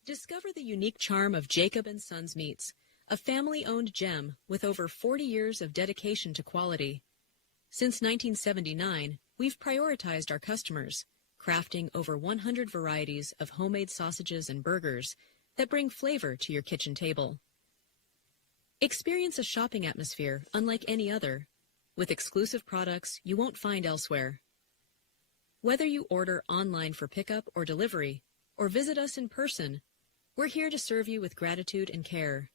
Discover the unique charm of Jacob & Sons Meats, a family-owned gem with over 40 years of dedication to quality. Since 1979, we've prioritized our customers, crafting over 100 varieties of homemade sausages and burgers that bring flavor to your kitchen table. Experience a shopping atmosphere unlike any other, with exclusive products you won't find elsewhere. Whether you order online for pickup or delivery, or visit us in person, we're here to serve you with gratitude and care.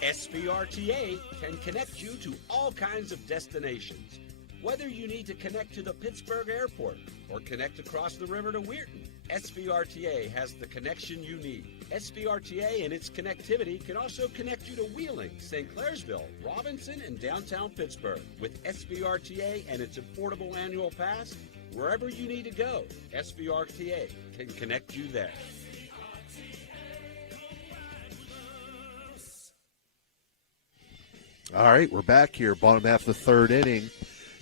SVRTA can connect you to all kinds of destinations. Whether you need to connect to the Pittsburgh Airport or connect across the river to Weirton, SVRTA has the connection you need. SVRTA and its connectivity can also connect you to Wheeling, St. Clairsville, Robinson, and downtown Pittsburgh. With SVRTA and its affordable annual pass, wherever you need to go, SVRTA can connect you there. All right, we're back here, bottom half of the third inning.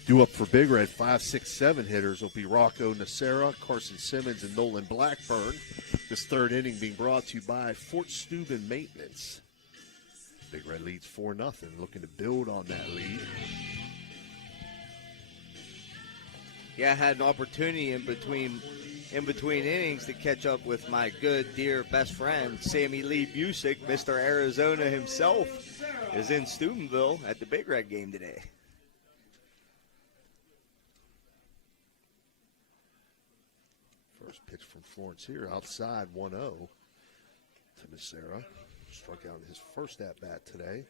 Due up for Big Red, 5, 6, 7 hitters will be Rocco Nacera, Carson Simmons, and Nolan Blackburn. This third inning being brought to you by Fort Steuben Maintenance. Big Red leads 4-0, looking to build on that lead. Yeah, I had an opportunity in between innings to catch up with my good, dear best friend, Sammy Lee Busick. Mr. Arizona himself is in Steubenville at the Big Red game today. First pitch from Florence here, outside 1-0 to Nacera. Struck out in his first at-bat today.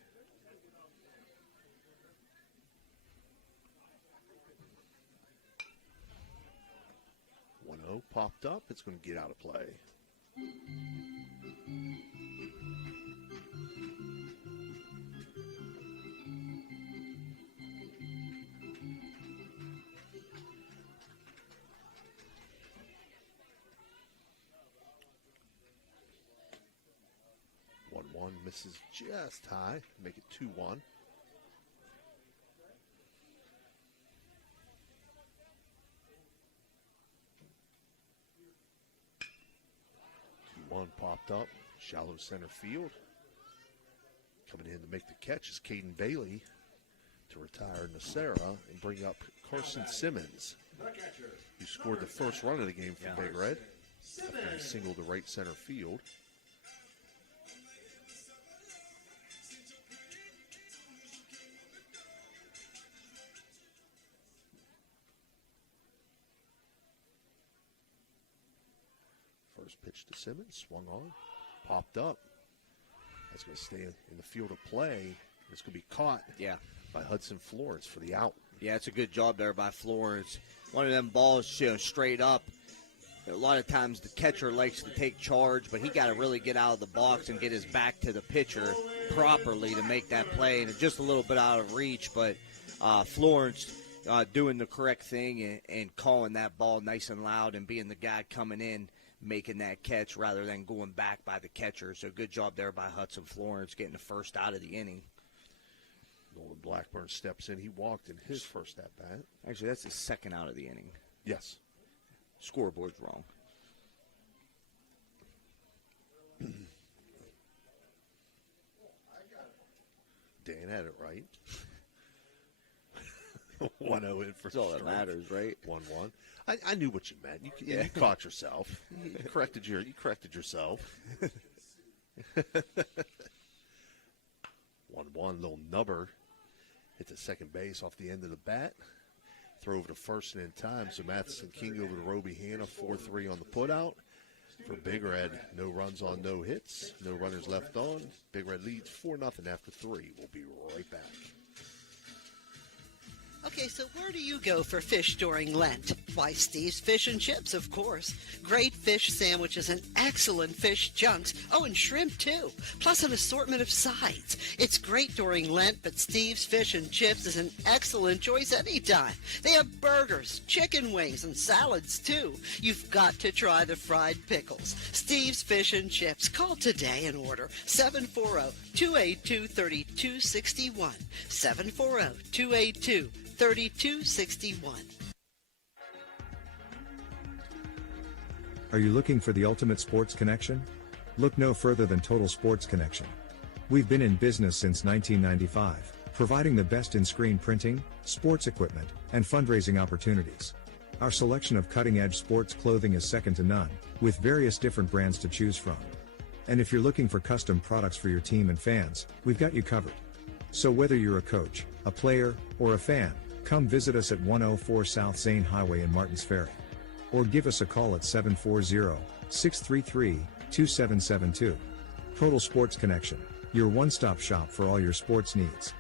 Popped up. It's going to get out of play. 1 misses just high, make it 2-1. One popped up, shallow center field. Coming in to make the catch is Caden Bailey to retire Nacera and bring up Carson Simmons, who scored the first run of the game for Big Red after he singled to right center field. First pitch to Simmons, swung on, popped up. That's going to stay in the field of play. It's going to be caught by Hudson Florence for the out. Yeah, it's a good job there by Florence. One of them balls, straight up. A lot of times the catcher likes to take charge, but he got to really get out of the box and get his back to the pitcher properly to make that play. And it's just a little bit out of reach, but Florence doing the correct thing and calling that ball nice and loud and being the guy coming in, making that catch rather than going back by the catcher. So good job there by Hudson Florence getting the first out of the inning. Nolan Blackburn steps in. He walked in his first at-bat. Actually, that's his second out of the inning. Yes. Scoreboard's wrong. Dan had it right. 1-0 in for That's all that matters, right? 1-1. I knew what you meant. You caught yourself. You corrected yourself. 1-1, little nubber. Hit the second base off the end of the bat. Throw over to first and in time. So Matheson King over to Roby Hanna. 4-3 on the putout. For Big Red, no runs on no hits. No runners left on. Big Red leads 4-0 after 3. We'll be right back. Okay, so where do you go for fish during Lent? Why, Steve's Fish and Chips, of course. Great fish sandwiches and excellent fish chunks. Oh, and shrimp, too. Plus an assortment of sides. It's great during Lent, but Steve's Fish and Chips is an excellent choice anytime. They have burgers, chicken wings, and salads, too. You've got to try the fried pickles. Steve's Fish and Chips. Call today and order 740-282-3261. 740-282-3261. Are you looking for the ultimate sports connection? Look no further than Total Sports Connection. We've been in business since 1995, providing the best in screen printing, sports equipment, and fundraising opportunities. Our selection of cutting-edge sports clothing is second to none, with various different brands to choose from. And if you're looking for custom products for your team and fans, we've got you covered. So whether you're a coach, a player, or a fan, come visit us at 104 South Zane Highway in Martins Ferry. Or give us a call at 740-633-2772. Total Sports Connection, your one-stop shop for all your sports needs.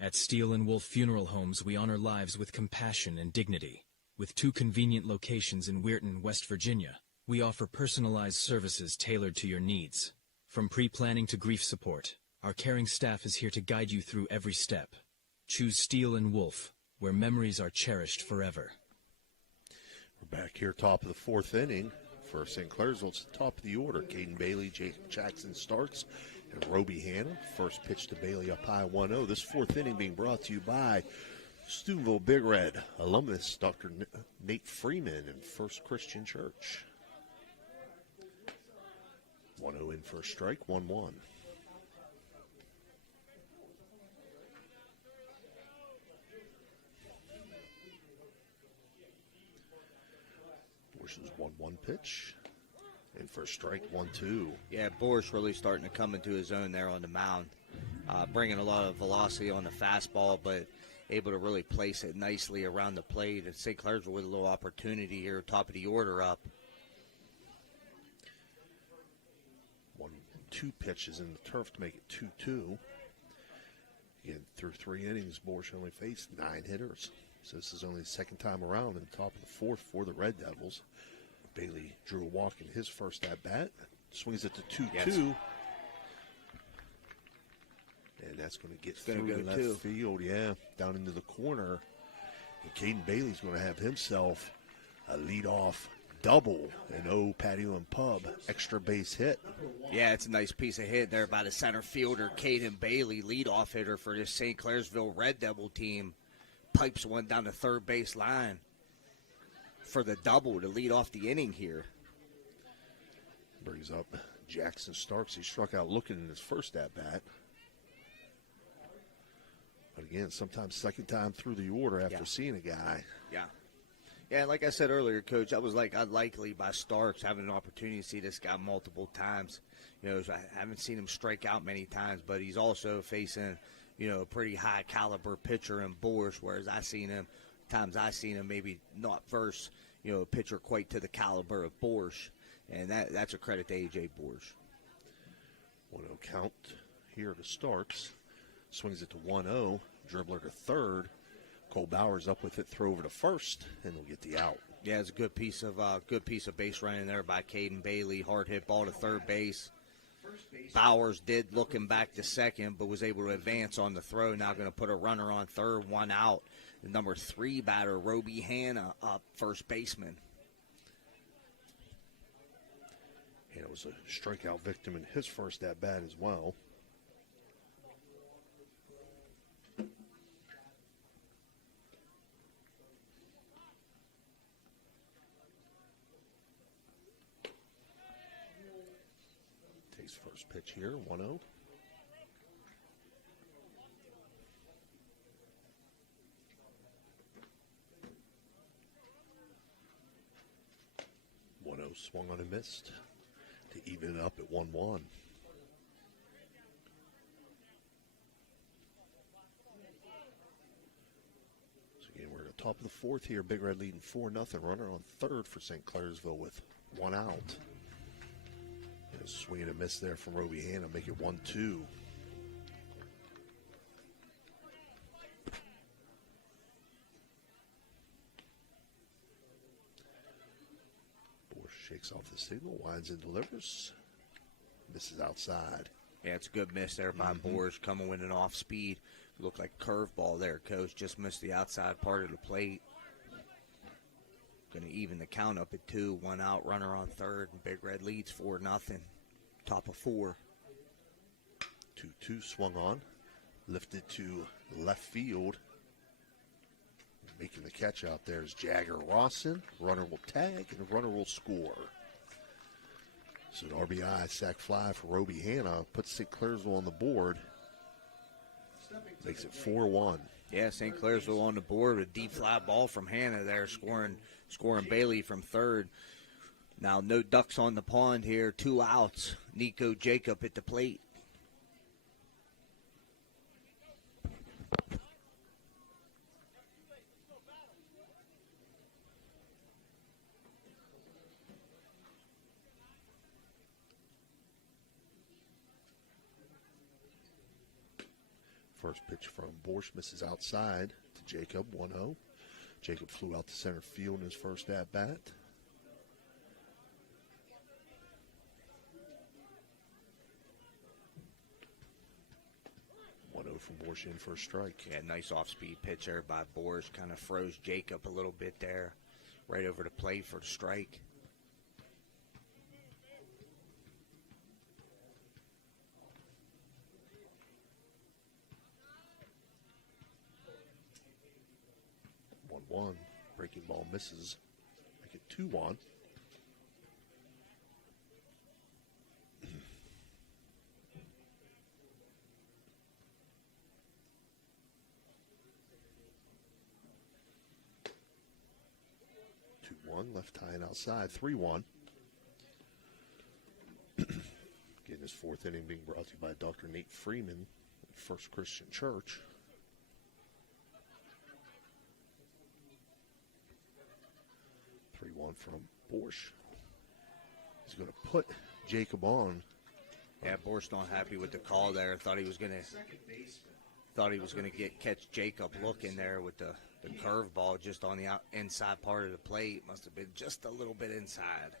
At Steel & Wolf Funeral Homes, we honor lives with compassion and dignity. With 2 convenient locations in Weirton, West Virginia, we offer personalized services tailored to your needs. From pre-planning to grief support, our caring staff is here to guide you through every step. Choose Steel & Wolf, where memories are cherished forever. We're back here, top of the 4th inning for St. Clairsville. It's the top of the order. Caden Bailey, Jake Jackson starts, and Roby Hanna. First pitch to Bailey up high 1-0. This 4th inning being brought to you by Steubenville Big Red alumnus Dr. Nate Freeman and First Christian Church. 1-0 in for a strike, 1-1. Borsch's 1-1 pitch. In for a strike, 1-2. Yeah, Borsch really starting to come into his own there on the mound. Bringing a lot of velocity on the fastball, but able to really place it nicely around the plate. And St. Clairsville with a little opportunity here, top of the order up. 1-2 pitches in the turf to make it 2-2. Again, through 3 innings, Borsch only faced 9 hitters. So this is only the second time around in the top of the 4th for the Red Devils. Bailey drew a walk in his first at-bat. Swings it to 2-2. Yes. And that's going to get through the left field, down into the corner. And Caden Bailey's going to have himself a leadoff double, an O Patio and Pub extra base hit. Yeah, it's a nice piece of hit there by the center fielder, Caden Bailey, leadoff hitter for this St. Clairsville Red Devil team. Pipes one down the third base line for the double to lead off the inning here. Brings up Jackson Starks. He struck out looking in his first at-bat. But again, sometimes second time through the order after seeing a guy. Yeah. Yeah, like I said earlier, Coach, I was like unlikely by Starks having an opportunity to see this guy multiple times. You know, I haven't seen him strike out many times, but he's also facing, you know, a pretty high caliber pitcher in Boers, whereas I've seen him maybe not verse, you know, a pitcher quite to the caliber of Boers. And that's a credit to A.J. Boers. 1-0 count here to Starks. Swings it to 1-0. Dribbler to third. Cole Bowers up with it, throw over to first, and he'll get the out. Yeah, it's a good piece of base running there by Caden Bailey. Hard hit ball to third base. Bowers did looking back to second, but was able to advance on the throw. Now going to put a runner on third, one out. The number 3 batter, Roby Hanna, up first baseman. And it was a strikeout victim in his first at-bat as well. Takes first pitch here, 1-0. Swung on and missed to even it up at 1-1. So again, we're at the top of the fourth here. Big Red leading 4-0. Runner on third for St. Clairsville with one out. And a swing and a miss there from Roby Hanna, make it 1-2. Shakes off the signal, winds and delivers. Misses outside. Yeah, it's a good miss there by Boers, coming with an off speed. Looked like a curveball there, Coach. Just missed the outside part of the plate. Going to even the count up at 2. One out, runner on third, and Big Red leads 4-0. Top of 4. 2-2 swung on. Lifted to left field. Making the catch out there is Jagger Rawson. Runner will tag, and the runner will score. So an RBI sac fly for Roby Hanna puts St. Clairsville on the board. Makes it 4-1. Yeah, St. Clairsville on the board with a deep fly ball from Hanna there, scoring Bailey from third. Now no ducks on the pond here. 2 outs. Nico Jacob at the plate. First pitch from Borsch misses outside to Jacob, 1-0. Jacob flew out to center field in his first at-bat. From Borsch in for a strike. Yeah, nice off-speed pitch there by Borsch. Kind of froze Jacob a little bit there. Right over the plate for the strike. Breaking ball misses. Make it 2-1. Left high and outside, 3-1. Getting his fourth inning being brought to you by Dr. Nate Freeman, First Christian Church. From Borsch. He's going to put Jacob on. Yeah, Borsch not happy with the call there. Thought he was going to catch Jacob looking there with the curveball just on the inside part of the plate. Must have been just a little bit inside.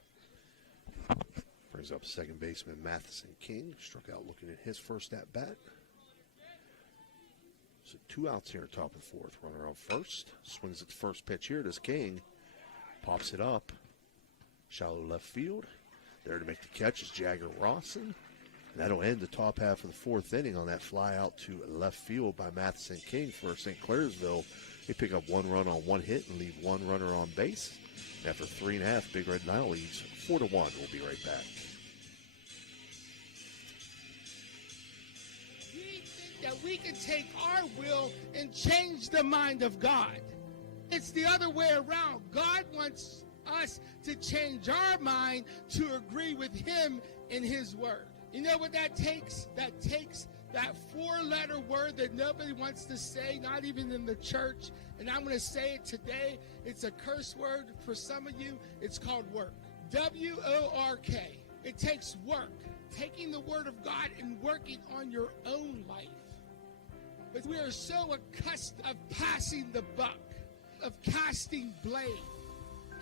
Brings up second baseman Matheson King. Struck out looking at his first at bat. So 2 outs here, top of the fourth. Runner on first. Swings at the first pitch here. Does King. Pops it up. Shallow left field. There to make the catch is Jagger Rawson. And that'll end the top half of the fourth inning on that fly out to left field by Matheson King for St. Clairsville. They pick up 1 run on 1 hit and leave 1 runner on base. And after 3.5, Big Red now leads 4-1. We'll be right back. We think that we can take our will and change the mind of God. It's the other way around. God wants us to change our mind to agree with Him in His Word. You know what that takes? That takes that 4-letter word that nobody wants to say, not even in the church. And I'm going to say it today. It's a curse word for some of you. It's called work. W-O-R-K. It takes work. Taking the Word of God and working on your own life. But we are so accustomed of passing the buck, of casting blame.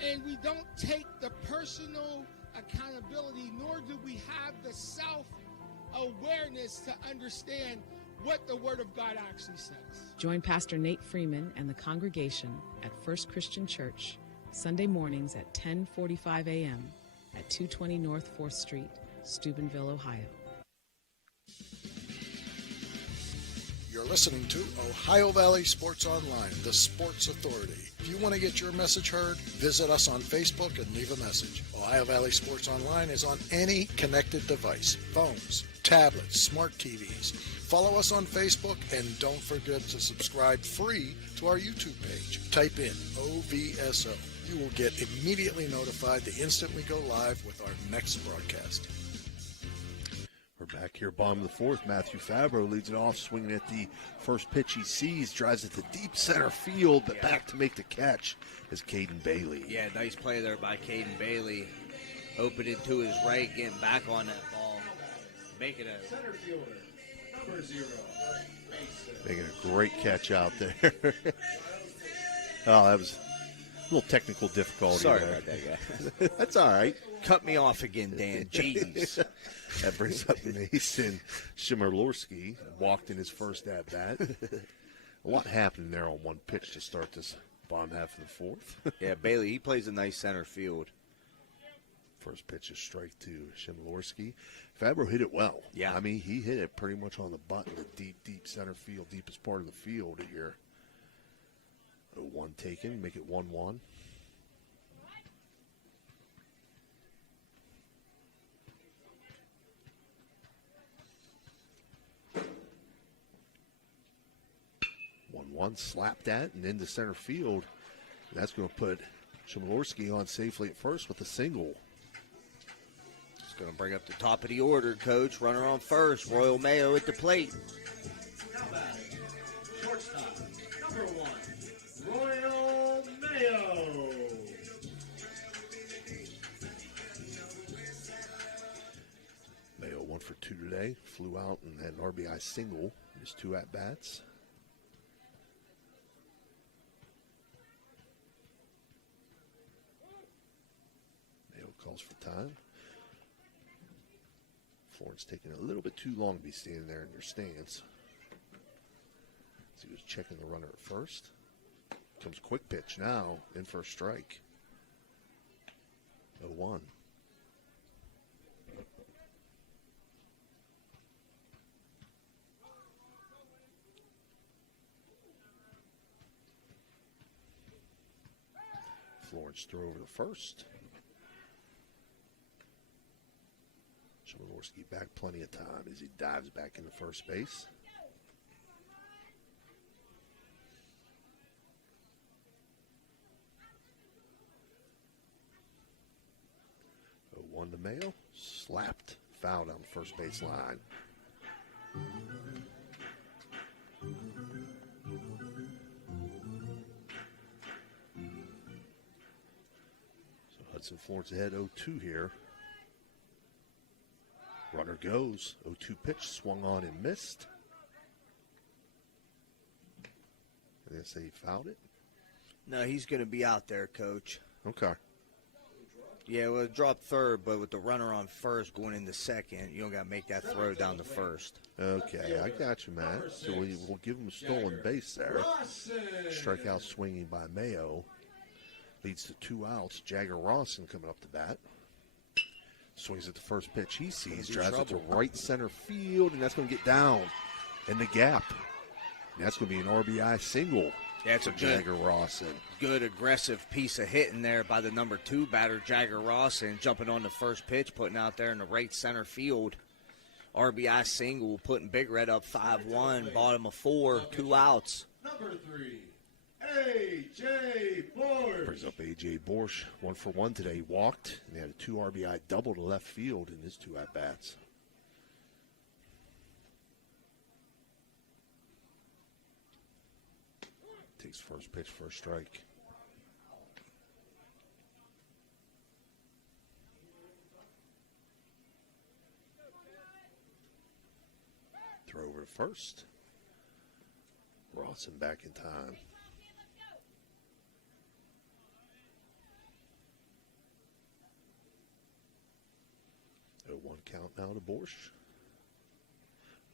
And we don't take the personal accountability, nor do we have the self-awareness to understand what the Word of God actually says. Join Pastor Nate Freeman and the congregation at First Christian Church Sunday mornings at 10:45 a.m. at 220 North 4th Street, Steubenville, Ohio. You're listening to Ohio Valley Sports Online, the sports authority. If you want to get your message heard, visit us on Facebook and leave a message. Ohio Valley Sports Online is on any connected device, phones, tablets, smart TVs. Follow us on Facebook and don't forget to subscribe free to our YouTube page. Type in OVSO. You will get immediately notified the instant we go live with our next broadcast. We're back here, bottom of the fourth. Matthew Fabro leads it off, swinging at the first pitch he sees, drives it to deep center field, but back to make the catch is Caden Bailey. Yeah, nice play there by Caden Bailey. Opening to his right, getting back on that ball. Making a center fielder, number 0. Making a great catch out there. Oh, that was a little technical difficulty. Sorry there. about that, guy. That's all right. Cut me off again, Dan. Jeez. That brings up Mason Shimerlorski. Walked in his first at-bat. A lot happened there on one pitch to start this bottom half of the fourth. Yeah, Bailey, he plays a nice center field. First pitch is strike to Shimerlorski. Fabro hit it well. Yeah. I mean, he hit it pretty much on the button, the deep center field, deepest part of the field here. 0-1 taken, make it 1-1. Slapped that and into center field. And that's going to put Shimerlorski on safely at first with a single. It's going to bring up the top of the order, Coach. Runner on first. Royal Mayo at the plate. Now batting, shortstop, number 1, Royal Mayo. Mayo 1 for 2 today. Flew out and had an RBI single in his 2 at-bats. Calls for time. Florence taking a little bit too long to be standing there in their stance. So he was checking the runner at first. Comes quick pitch now, in for a strike. 0-1. Florence throw over the first. Shimerlorski back plenty of time as he dives back into first base. One to Mayo, slapped, foul down the first base line. So Hudson Florence ahead 0-2 here. Runner goes. 0-2 pitch, swung on and missed. I guess they fouled it. No, he's going to be out there, Coach. Okay. Yeah, well, drop third, but with the runner on first going into second, you don't got to make that throw down to first. Okay, I got you, Matt. So we'll give him a stolen base there. Strikeout swinging by Mayo. Leads to 2 outs. Jagger Rawson coming up to bat. Swings at the first pitch he sees. Drives it to right center field, and that's going to get down in the gap. And that's going to be an RBI single. Yeah, it's a Jagger Rawson. Good aggressive piece of hitting there by the number 2 batter, Jagger Rawson, jumping on the first pitch, putting out there in the right center field. RBI single, putting Big Red up 5-1, bottom of 4, 2 outs. Number 3, A.J. Borsch. Brings up A.J. Borsch, 1 for 1 today. He walked, and he had a 2 RBI double to left field in his 2 at-bats. Takes first pitch for a strike. Throw over to first. Rawson back in time. A 1 count now to Borsch.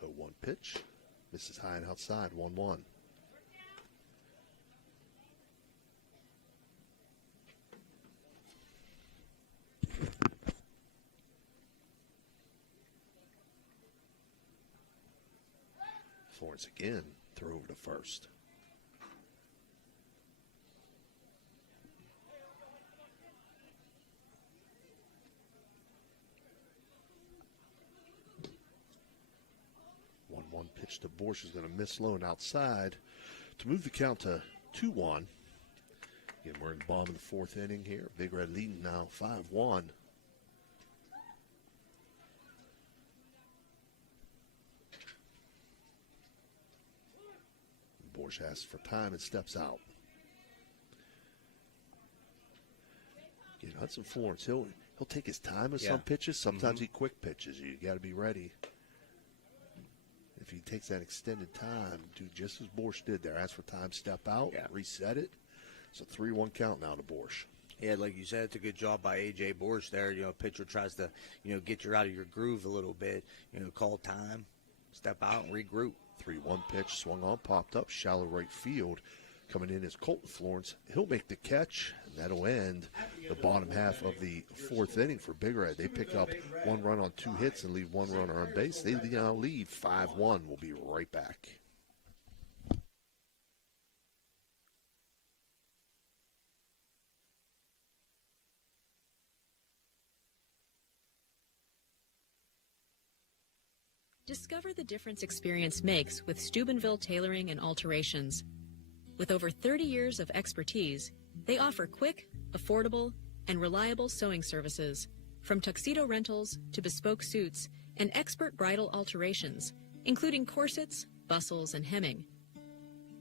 A 1 pitch. Misses high and outside, 1-1. Florence again, throw over to first. One pitch to Borsch is going to miss low and outside to move the count to 2-1. Again, we're in the bottom of the 4th inning here. Big Red leading now 5-1. Borsch asks for time and steps out. You know, Hudson Florence, he'll take his time with some pitches. Sometimes he quick pitches. You got to be ready. If he takes that extended time, do just as Borsch did there. Ask for time, step out, reset it. It's a 3-1 count now to Borsch. Yeah, like you said, it's a good job by A.J. Borsch there. You know, pitcher tries to, get you out of your groove a little bit. Call time, step out, and regroup. 3-1 pitch, swung on, popped up, shallow right field. Coming in is Colton Florence. He'll make the catch, and that'll end the bottom half of the 4th inning for Big Red. They pick up 1 run on 2 hits and leave 1 runner on base. They now lead 5-1. We'll be right back. Discover the difference experience makes with Steubenville Tailoring and Alterations. With over 30 years of expertise, they offer quick, affordable, and reliable sewing services, from tuxedo rentals to bespoke suits and expert bridal alterations, including corsets, bustles, and hemming.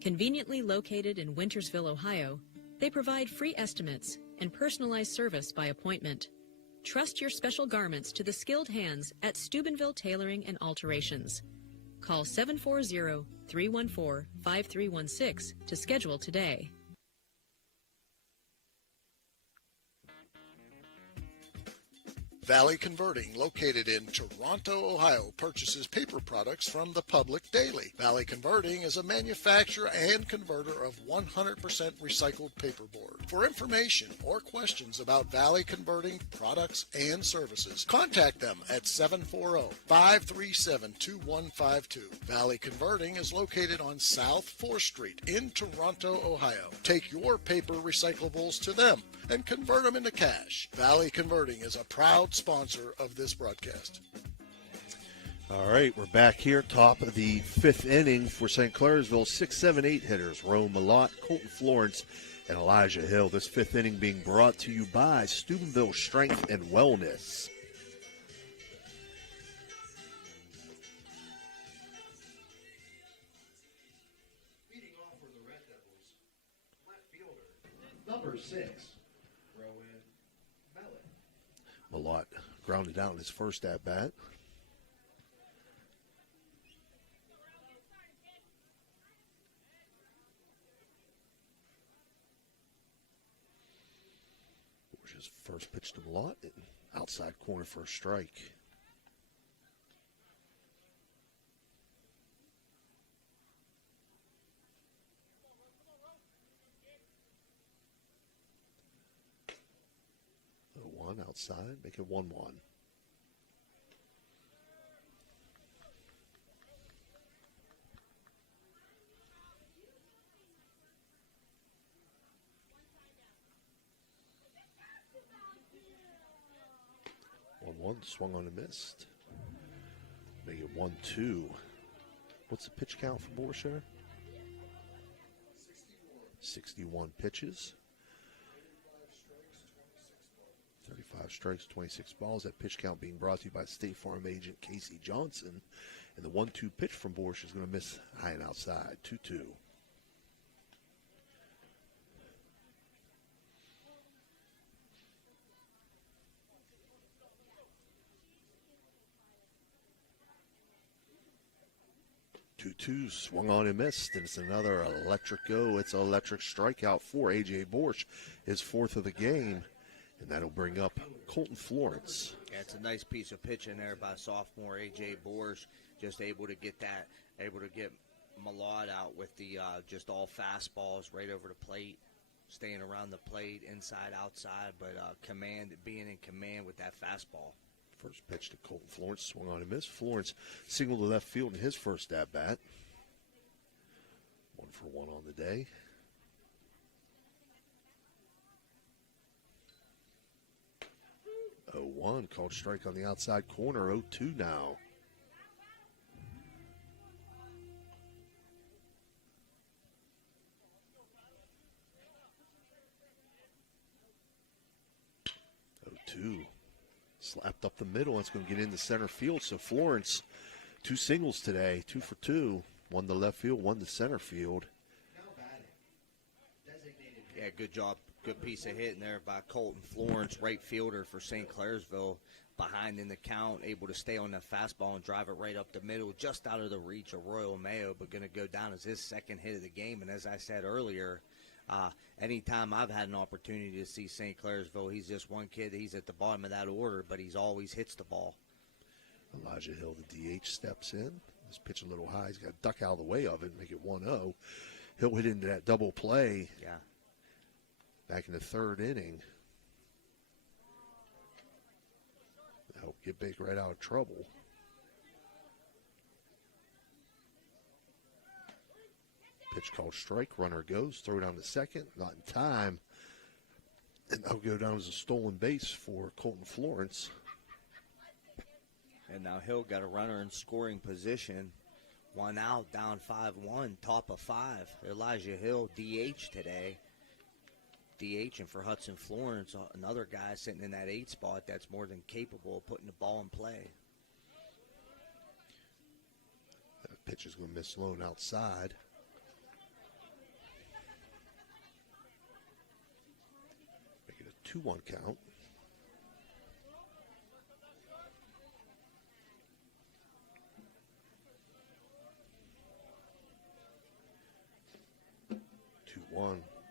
Conveniently located in Wintersville, Ohio, they provide free estimates and personalized service by appointment. Trust your special garments to the skilled hands at Steubenville Tailoring and Alterations. Call 740-314-5316 to schedule today. Valley Converting, located in Toronto, Ohio, purchases paper products from the public daily. Valley Converting is a manufacturer and converter of 100% recycled paperboard. For information or questions about Valley Converting products and services, contact them at 740-537-2152. Valley Converting is located on South 4th Street in Toronto, Ohio. Take your paper recyclables to them and convert them into cash. Valley Converting is a proud sponsor of this broadcast. All right, we're back here, top of the 5th inning for St. Clairsville. 6, 7, 8 hitters, Rome Malott, Colton Florence, and Elijah Hill. This 5th inning being brought to you by Steubenville Strength and Wellness. Leading off for the Red Devils, left fielder, number 6, Rowan Mellon. Malott grounded out in his first at-bat. Borsch's first pitch to Malott, outside corner for a strike. outside, make it 1-1. Swung on and missed. Make it 1-2. What's the pitch count for Borshire? 61 pitches. 35 strikes, 26 balls. That pitch count being brought to you by State Farm agent Casey Johnson. And the 1-2 pitch from Borshire is going to miss high and outside. 2-2. 2-2, swung on and missed, and it's another electric go. It's an electric strikeout for A.J. Borsch, his fourth of the game, and that'll bring up Colton Florence. Yeah, it's a nice piece of pitching there by sophomore A.J. Borsch, just able to get Malad out with the just all fastballs right over the plate, staying around the plate, inside, outside, but being in command with that fastball. First pitch to Colton Florence, swung on and missed. Florence singled to left field in his first at-bat. 1 for 1 on the day. Oh, 1 called strike on the outside corner. 0-2 now. Slapped up the middle. It's going to get into center field. So Florence, 2 singles today, 2 for 2. 1 to left field, 1 to center field. Yeah, good job. Good piece of hitting there by Colton Florence, right fielder for St. Clairsville. Behind in the count, able to stay on that fastball and drive it right up the middle, just out of the reach of Royal Mayo, but going to go down as his second hit of the game. And as I said earlier, anytime I've had an opportunity to see St. Clairsville, he's just one kid. He's at the bottom of that order, but he's always hits the ball. Elijah Hill, the DH, steps in. This pitch a little high. He's got to duck out of the way of it and make it 1-0. Hill hit into that double play. Yeah. Back in the third inning. Help get Baker right out of trouble. Pitch called strike. Runner goes. Throw down to second. Not in time. And that'll go down as a stolen base for Colton Florence. And now Hill got a runner in scoring position. 1 out, down 5-1, top of 5. Elijah Hill, DH today. DHing for Hudson Florence, another guy sitting in that 8 spot that's more than capable of putting the ball in play. That pitch is going to miss Sloan outside. Make it a 2-1 count.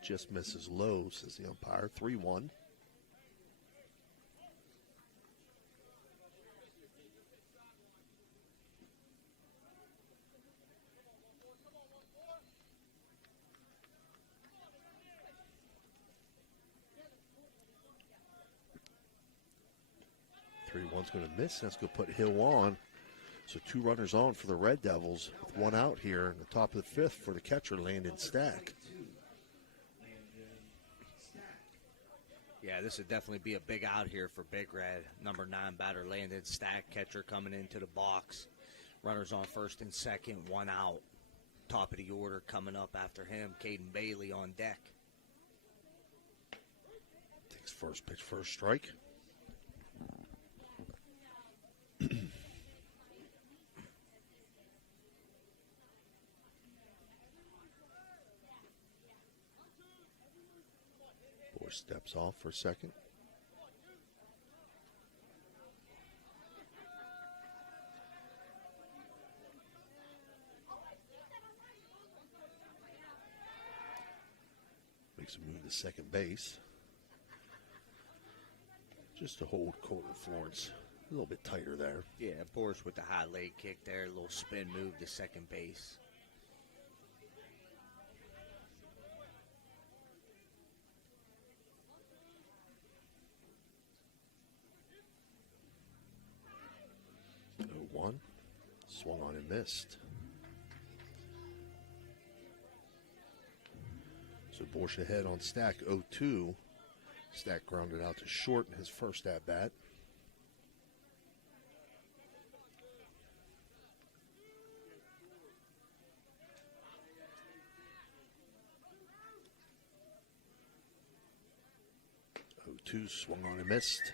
Just misses low, says the umpire. 3-1. One's going to miss. That's going to put Hill on. So 2 runners on for the Red Devils with 1 out here in the top of the 5th for the catcher, Landon Stack. Yeah, this would definitely be a big out here for Big Red. Number 9 batter Landon Stack, catcher coming into the box. Runners on first and second, 1 out. Top of the order coming up after him, Caden Bailey on deck. Takes first pitch, first strike. Steps off for a second. Makes a move to second base. Just to hold Colton Florence a little bit tighter there. Yeah, Boris with the high leg kick there, a little spin move to second base. swung on and missed. So Borsch ahead on Stack 0-2. Stack grounded out to short in his first at-bat. Two swung on and missed.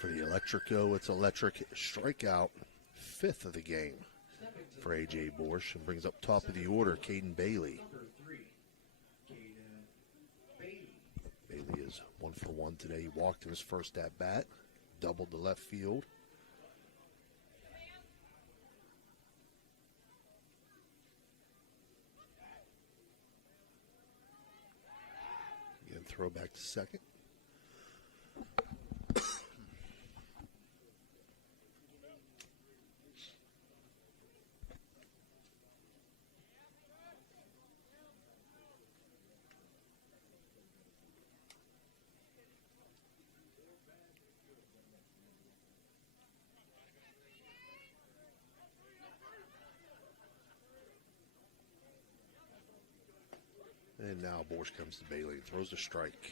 For the Electric O, it's electric strikeout, 5th of the game for A.J. Borsch, and brings up top of the order Caden Bailey. Bailey is 1 for 1 today. He walked in his first at bat, doubled the left field. Again, throw back to second. And now Borsch comes to Bailey and throws a strike.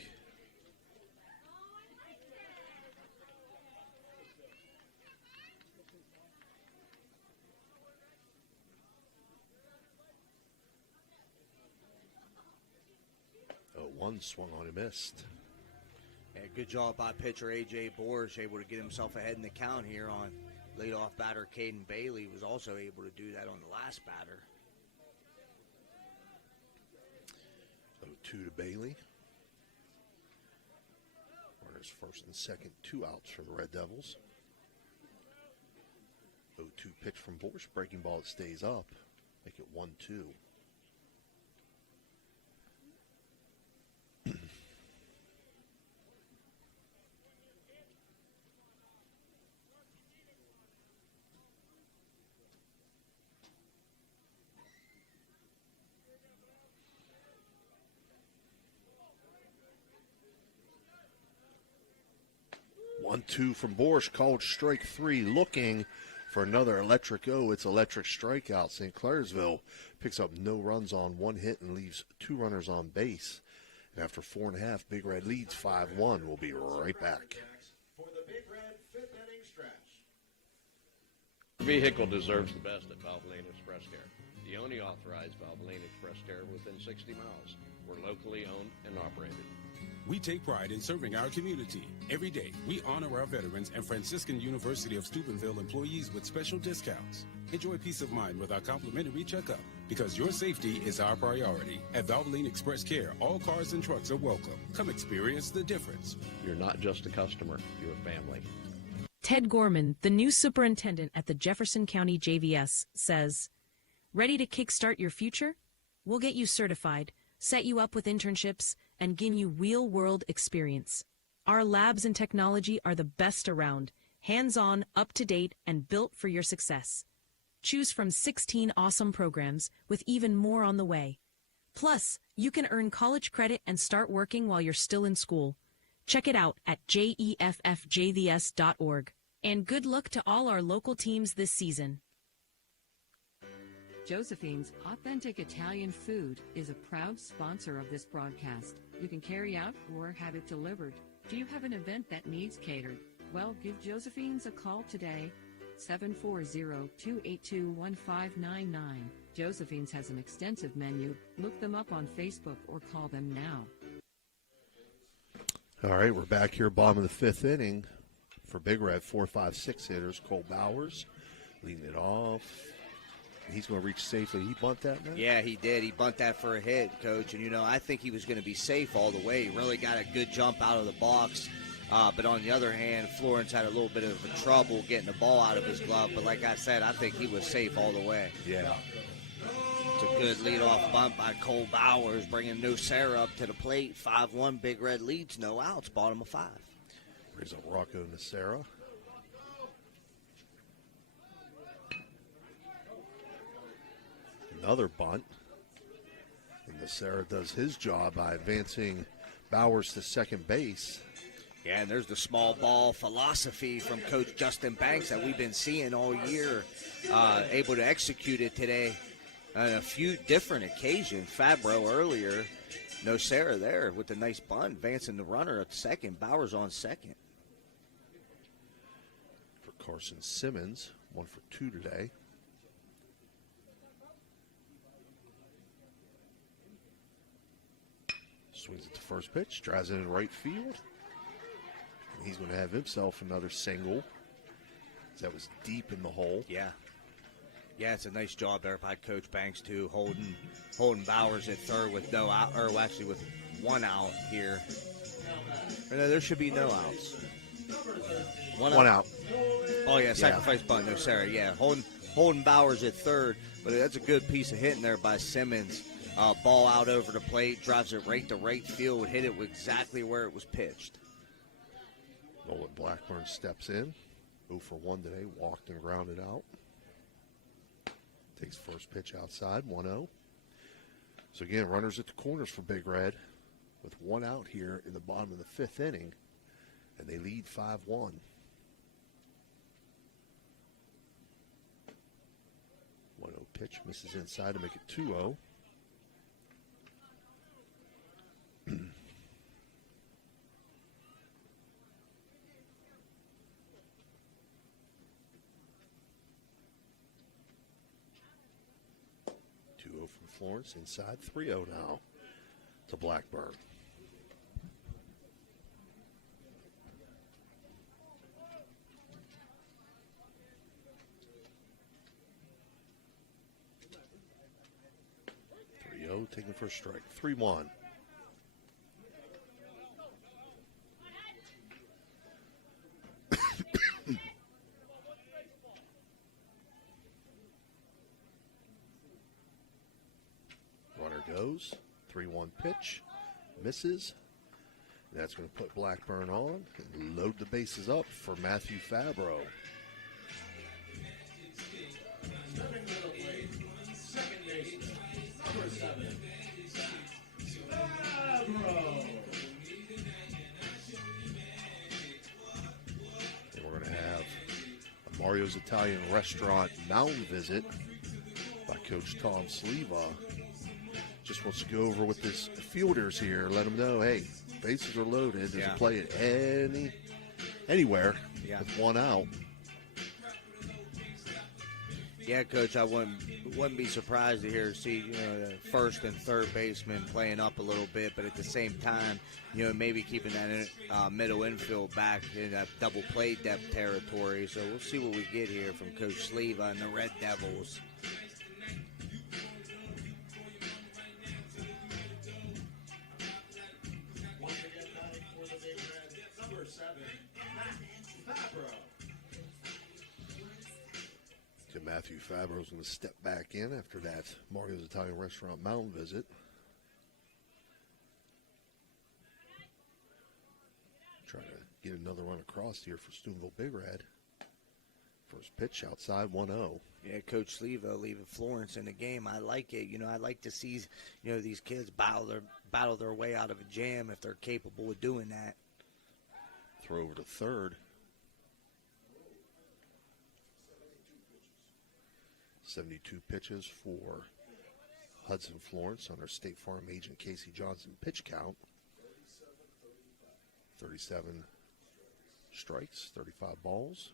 One swung on and missed. Yeah, good job by pitcher A.J. Borsch, able to get himself ahead in the count here on leadoff batter Caden Bailey. Was also able to do that on the last batter. 0-2 to Bailey. Runners first and second, 2 outs for the Red Devils. 0-2 pitch from Borsch, breaking ball that stays up. Make it 1-2. One-two from Borsch, called strike 3, looking for another electric O. It's electric strikeout. St. Clairsville picks up no runs on 1 hit and leaves 2 runners on base. And after 4.5, Big Red leads 5-1. We'll be right back. For the Big Red 5th inning stretch. Vehicle deserves the best at Valvoline Express Care. The only authorized Valvoline Express Care within 60 miles. We're locally owned and operated. We take pride in serving our community. Every day, we honor our veterans and Franciscan University of Steubenville employees with special discounts. Enjoy peace of mind with our complimentary checkup, because your safety is our priority. At Valvoline Express Care, all cars and trucks are welcome. Come experience the difference. You're not just a customer, you're a family. Ted Gorman, the new superintendent at the Jefferson County JVS, says, "Ready to kickstart your future? We'll get you certified, set you up with internships, and give you real-world experience. Our labs and technology are the best around, hands-on, up-to-date, and built for your success. Choose from 16 awesome programs with even more on the way. Plus, you can earn college credit and start working while you're still in school. Check it out at jeffjvs.org. And good luck to all our local teams this season." Josephine's Authentic Italian Food is a proud sponsor of this broadcast. You can carry out or have it delivered. Do you have an event that needs catered? Well, give Josephine's a call today, 740-282-1599. Josephine's has an extensive menu. Look them up on Facebook or call them now. All right, we're back here, bottom of the 5th inning for Big Red. 4, 5, 6 hitters. Cole Bowers leading it off. He's going to reach safely. He bunt that, man? Yeah, he did. He bunt that for a hit, Coach. And, I think he was going to be safe all the way. He really got a good jump out of the box. But on the other hand, Florence had a little bit of trouble getting the ball out of his glove. But like I said, I think he was safe all the way. Yeah. It's a good leadoff bunt by Cole Bowers, bringing Nocera up to the plate. 5-1, Big Red leads, no outs, bottom of 5. Brings up Rocco Nocera. Another bunt. And Nocera does his job by advancing Bowers to second base. Yeah, and there's the small ball philosophy from Coach Justin Banks that we've been seeing all year, able to execute it today on a few different occasions. Fabro earlier, Nocera there with a nice bunt, advancing the runner at second. Bowers on second. For Carson Simmons, 1 for 2 today. Swings at the first pitch, drives it in right field. And he's going to have himself another single. That was deep in the hole. Yeah. Yeah, it's a nice job there by Coach Banks, too, holding Bowers at third with no out, or actually with 1 out here. Or no, there should be no outs. One out. Oh, yeah, sacrifice bunt, no, Sarah. Yeah, holding Bowers at third. But that's a good piece of hitting there by Simmons. Ball out over the plate, drives it right to right field, hit it exactly where it was pitched. Nolan Blackburn steps in. 0 for 1 today, walked and grounded out. Takes first pitch outside, 1-0. So again, runners at the corners for Big Red with 1 out here in the bottom of the 5th inning, and they lead 5-1. 1-0 pitch, misses inside to make it 2-0. 2-0 from Florence, inside 3-0 now to Blackburn. Taking for a strike. 3-1. Runner goes. 3-1 pitch. Misses. That's going to put Blackburn on and load the bases up for Matthew Fabro. And we're going to have a Mario's Italian Restaurant mound visit by Coach Tom Sleva. Just wants to go over with his fielders here, let them know, hey, bases are loaded. There's a play at anywhere with 1 out. Yeah, Coach, I wouldn't be surprised to see the first and third baseman playing up a little bit, but at the same time, maybe keeping that middle infield back in that double play depth territory. So we'll see what we get here from Coach Sleva and the Red Devils. Matthew Fabro is going to step back in after that Mario's Italian Restaurant mound visit. Trying to get another run across here for Steubenville Big Red. First pitch outside, 1-0. Yeah, Coach Sleva leaving Florence in the game. I like it. I like to see these kids battle their way out of a jam if they're capable of doing that. Throw over to third. 72 pitches for Hudson Florence under State Farm agent Casey Johnson pitch count. 37 strikes, 35 balls.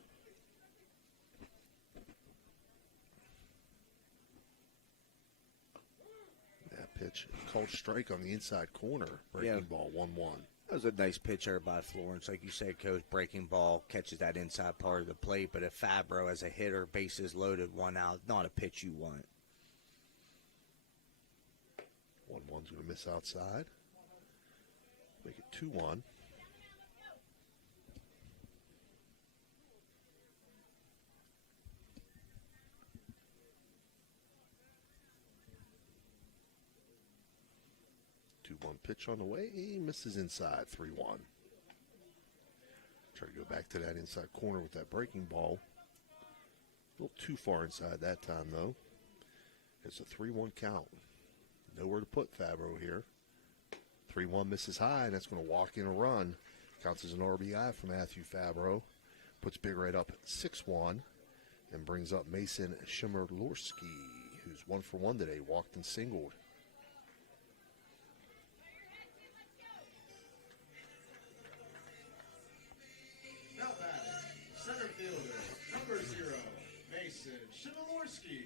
That pitch, called strike on the inside corner, breaking ball, 1-1. That was a nice pitch there by Florence. Like you said, Coach, breaking ball, catches that inside part of the plate. But if Fabro, as a hitter, bases loaded, 1 out, not a pitch you want. 1-1's going to miss outside. Make it 2-1. One pitch on the way, he misses inside, 3-1. Try to go back to that inside corner with that breaking ball. A little too far inside that time, though. It's a 3-1 count. Nowhere to put Fabro here. 3-1 misses high, and that's going to walk in a run. Counts as an RBI for Matthew Fabro. Puts Big Red up 6-1 and brings up Mason Shimerlorski, who's 1 for 1 today, walked and singled. Now batting, center fielder, number 0, Mason Shimerlorski.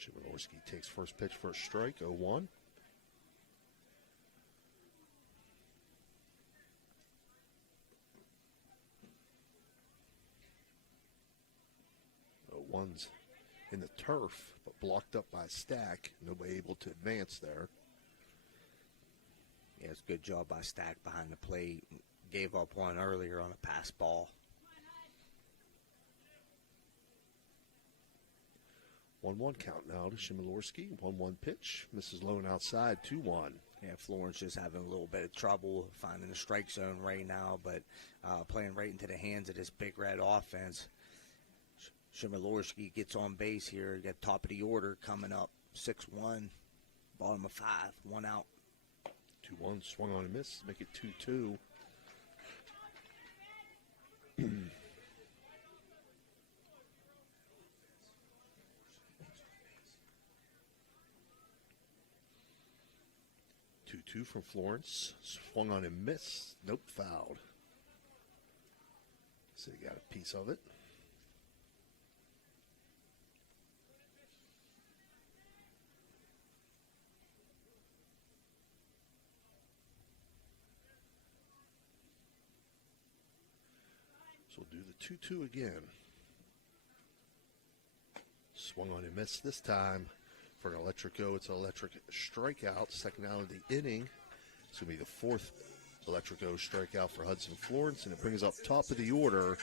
Shimerlorski takes first pitch for a strike, 0-1. One's in the turf, but blocked up by Stack. Nobody able to advance there. Yeah, it's a good job by Stack behind the plate. Gave up one earlier on a pass ball. 1-1 count now to Shimerlorski. 1-1 pitch. Misses low and outside, 2-1. Yeah, Florence just having a little bit of trouble finding the strike zone right now, but playing right into the hands of this Big Red offense. Shimerlorski gets on base here. You got top of the order coming up. 6-1, bottom of 5, 1 out. 2-1, swung on and missed. Make it 2-2. 2-2 from Florence. Swung on and missed. Nope, fouled. So he got a piece of it. So we'll do the 2-2 again. Swung on and missed this time. For an electric go, it's an electric strikeout. Second out of the inning. It's going to be the fourth electric go strikeout for Hudson Florence, and it brings up top of the order,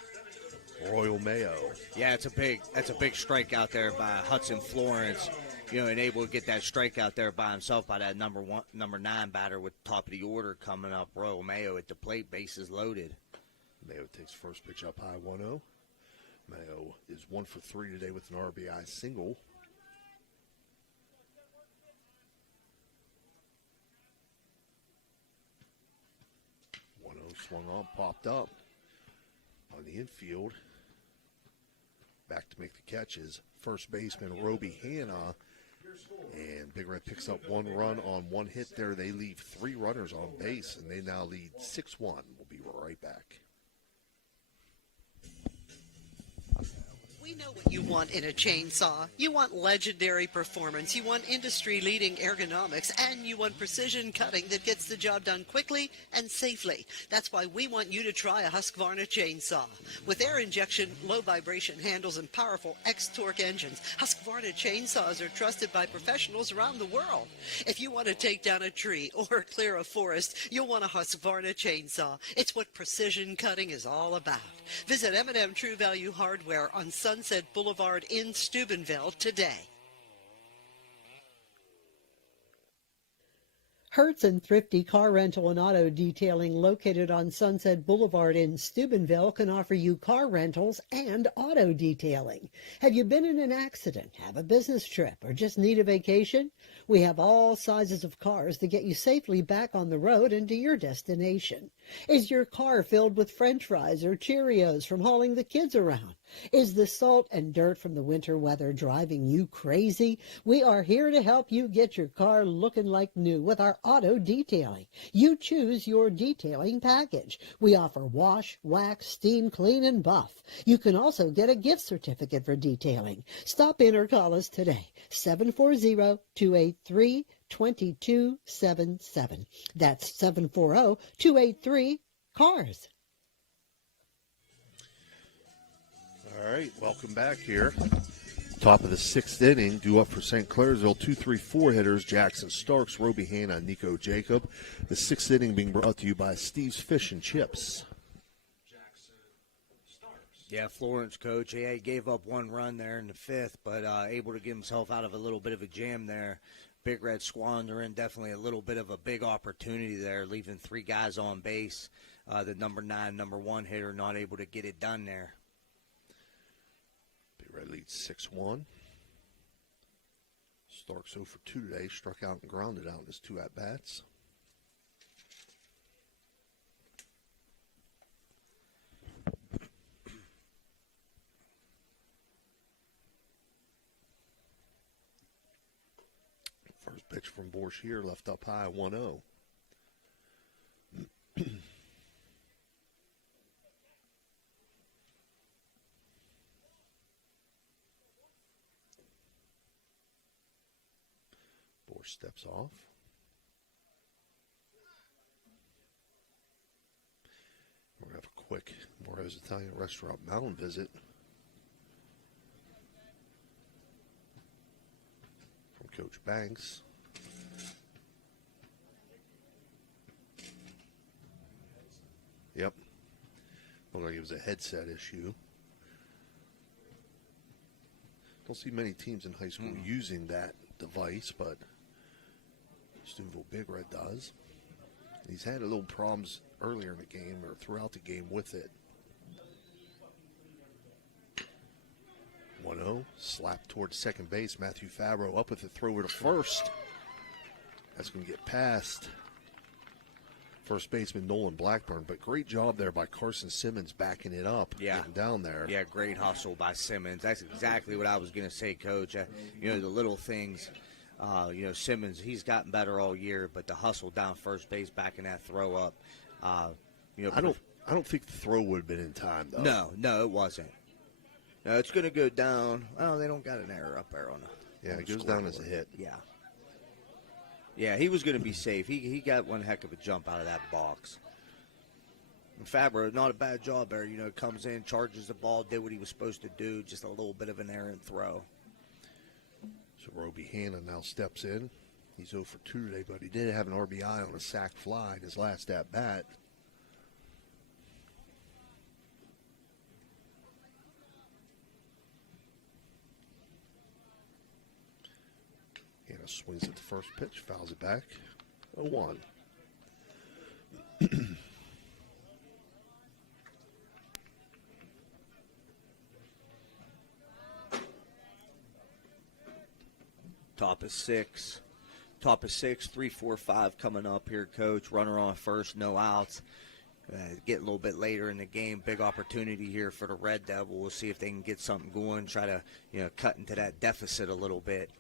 Royal Mayo. Yeah, that's a big strikeout there by Hudson Florence. You know, and able to get that strikeout there by himself by that number 9 batter with top of the order coming up. Royal Mayo at the plate, bases loaded. Mayo takes first pitch up high, 1-0. Mayo is 1 for 3 today with an RBI single. Swung on, popped up on the infield. Back to make the catches. First baseman Roby Hanna. And Big Red picks up 1 run on 1 hit there. They leave 3 runners on base, and they now lead 6-1. We'll be right back. We know what you want in a chainsaw. You want legendary performance, you want industry-leading ergonomics, and you want precision cutting that gets the job done quickly and safely. That's why we want you to try a Husqvarna chainsaw. With air injection, low vibration handles, and powerful X-Torque engines, Husqvarna chainsaws are trusted by professionals around the world. If you want to take down a tree or clear a forest, you'll want a Husqvarna chainsaw. It's what precision cutting is all about. Visit M&M True Value Hardware on Sunset Boulevard in Steubenville today. Hertz and Thrifty Car Rental and Auto Detailing, located on Sunset Boulevard in Steubenville, can offer you car rentals and auto detailing. Have you been in an accident, have a business trip, or just need a vacation? We have all sizes of cars to get you safely back on the road and to your destination. Is your car filled with French fries or Cheerios from hauling the kids around? Is the salt and dirt from the winter weather driving you crazy? We are here to help you get your car looking like new with our auto detailing. You choose your detailing package. We offer wash, wax, steam, clean, and buff. You can also get a gift certificate for detailing. Stop in or call us today, 740-283-2277. That's 740-283-CARS. All right, welcome back here. Top of the 6th inning, due up for St. Clairsville, 2-3-4 hitters, Jackson Starks, Roby Hanna, and Nico Jacob. The 6th inning being brought to you by Steve's Fish and Chips. Yeah, Florence, coach. Yeah, he gave up 1 run there in the 5th, but able to get himself out of a little bit of a jam there. Big Red squandering, definitely a little bit of a big opportunity there, leaving 3 guys on base. The number 9, number 1 hitter not able to get it done there. Big Red leads 6-1. Starks 0 for 2 today, struck out and grounded out in his 2 at-bats. from Borsch here, left up high, 1-0. Borsch steps off. We're going to have a quick Moro's Italian Restaurant mound visit from Coach Banks. Yep. Looked like it was a headset issue. Don't see many teams in high school using that device, but Steubenville Big Red does. He's had a little problems earlier in the game or throughout the game with it. 1-0, slap towards second base. Matthew Fabro up with the throw over to first. That's going to get past first baseman Nolan Blackburn, but great job there by Carson Simmons backing it up, getting down there. Yeah, great hustle by Simmons. That's exactly what I was going to say, Coach. The little things. Simmons, he's gotten better all year, but the hustle down first base, backing that throw up. I don't think the throw would have been in time, though. No, it wasn't. No, it's going to go down. Oh, they don't got an error up there on the. Yeah, it goes down as a hit. Yeah. Yeah, he was going to be safe. He got one heck of a jump out of that box. And Fabro, not a bad job there. Comes in, charges the ball, did what he was supposed to do, just a little bit of an errant throw. So Roby Hanna now steps in. He's 0 for 2 today, but he did have an RBI on a sac fly in his last at-bat. Hanna swings at the first pitch, fouls it back. 0-1. Top of six, 3-4-5 coming up here, Coach. Runner on first, no outs. Getting a little bit later in the game, big opportunity here for the Red Devil. We'll see if they can get something going, try to cut into that deficit a little bit.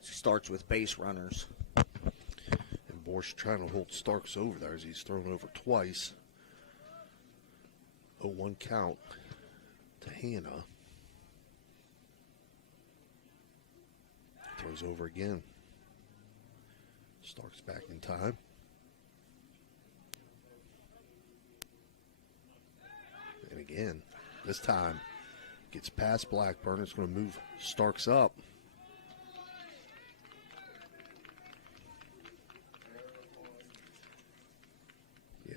Starts with base runners. And Borsch trying to hold Starks over there as he's thrown over twice. 0-1 count to Hanna. Throws over again. Starks back in time. And again, this time gets past Blackburn. It's going to move Starks up. Yeah,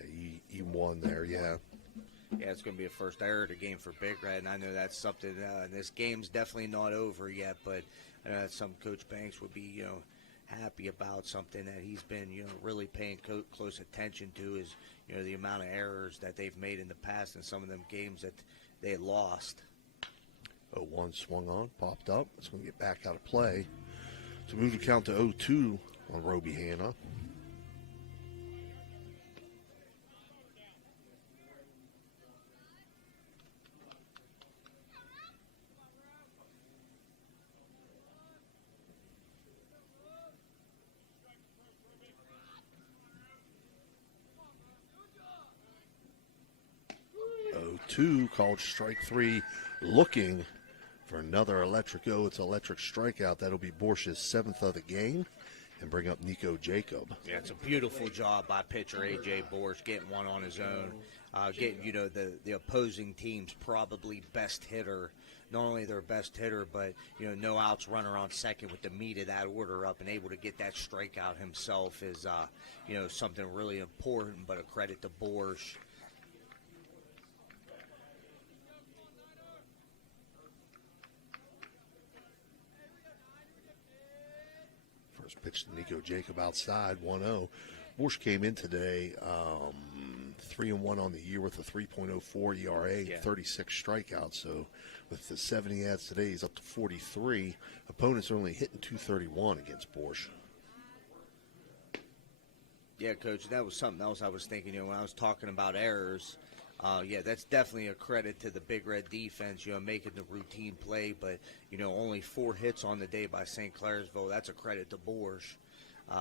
he won there, yeah. Yeah, it's going to be a first error of the game for Big Red, and I know that's something. This game's definitely not over yet, but some Coach Banks would be, happy about something that he's been, really paying close attention to is, the amount of errors that they've made in the past in some of them games that they lost. 0-1 swung on, popped up. It's going to get back out of play. To move the count to 0-2 on Roby Hanna. Called strike 3, looking for another electric. It's electric strikeout. That'll be Borsch's 7th of the game and bring up Nico Jacob. Yeah, it's a beautiful job by pitcher A.J. Borsch getting one on his own. Getting, the opposing team's probably best hitter. Not only their best hitter, but, no outs runner on second with the meat of that order up and able to get that strikeout himself is, something really important, but a credit to Borsch. Pitch to Nico Jacob outside, 1-0. Borsch came in today 3-1 on the year with a 3.04 ERA, 36 strikeouts. So with the 70 adds today, he's up to 43. Opponents are only hitting 231 against Borsch. Yeah, Coach, that was something else I was thinking, when I was talking about errors. That's definitely a credit to the Big Red defense, making the routine play. But, only 4 hits on the day by St. Clairsville. That's a credit to Borsch.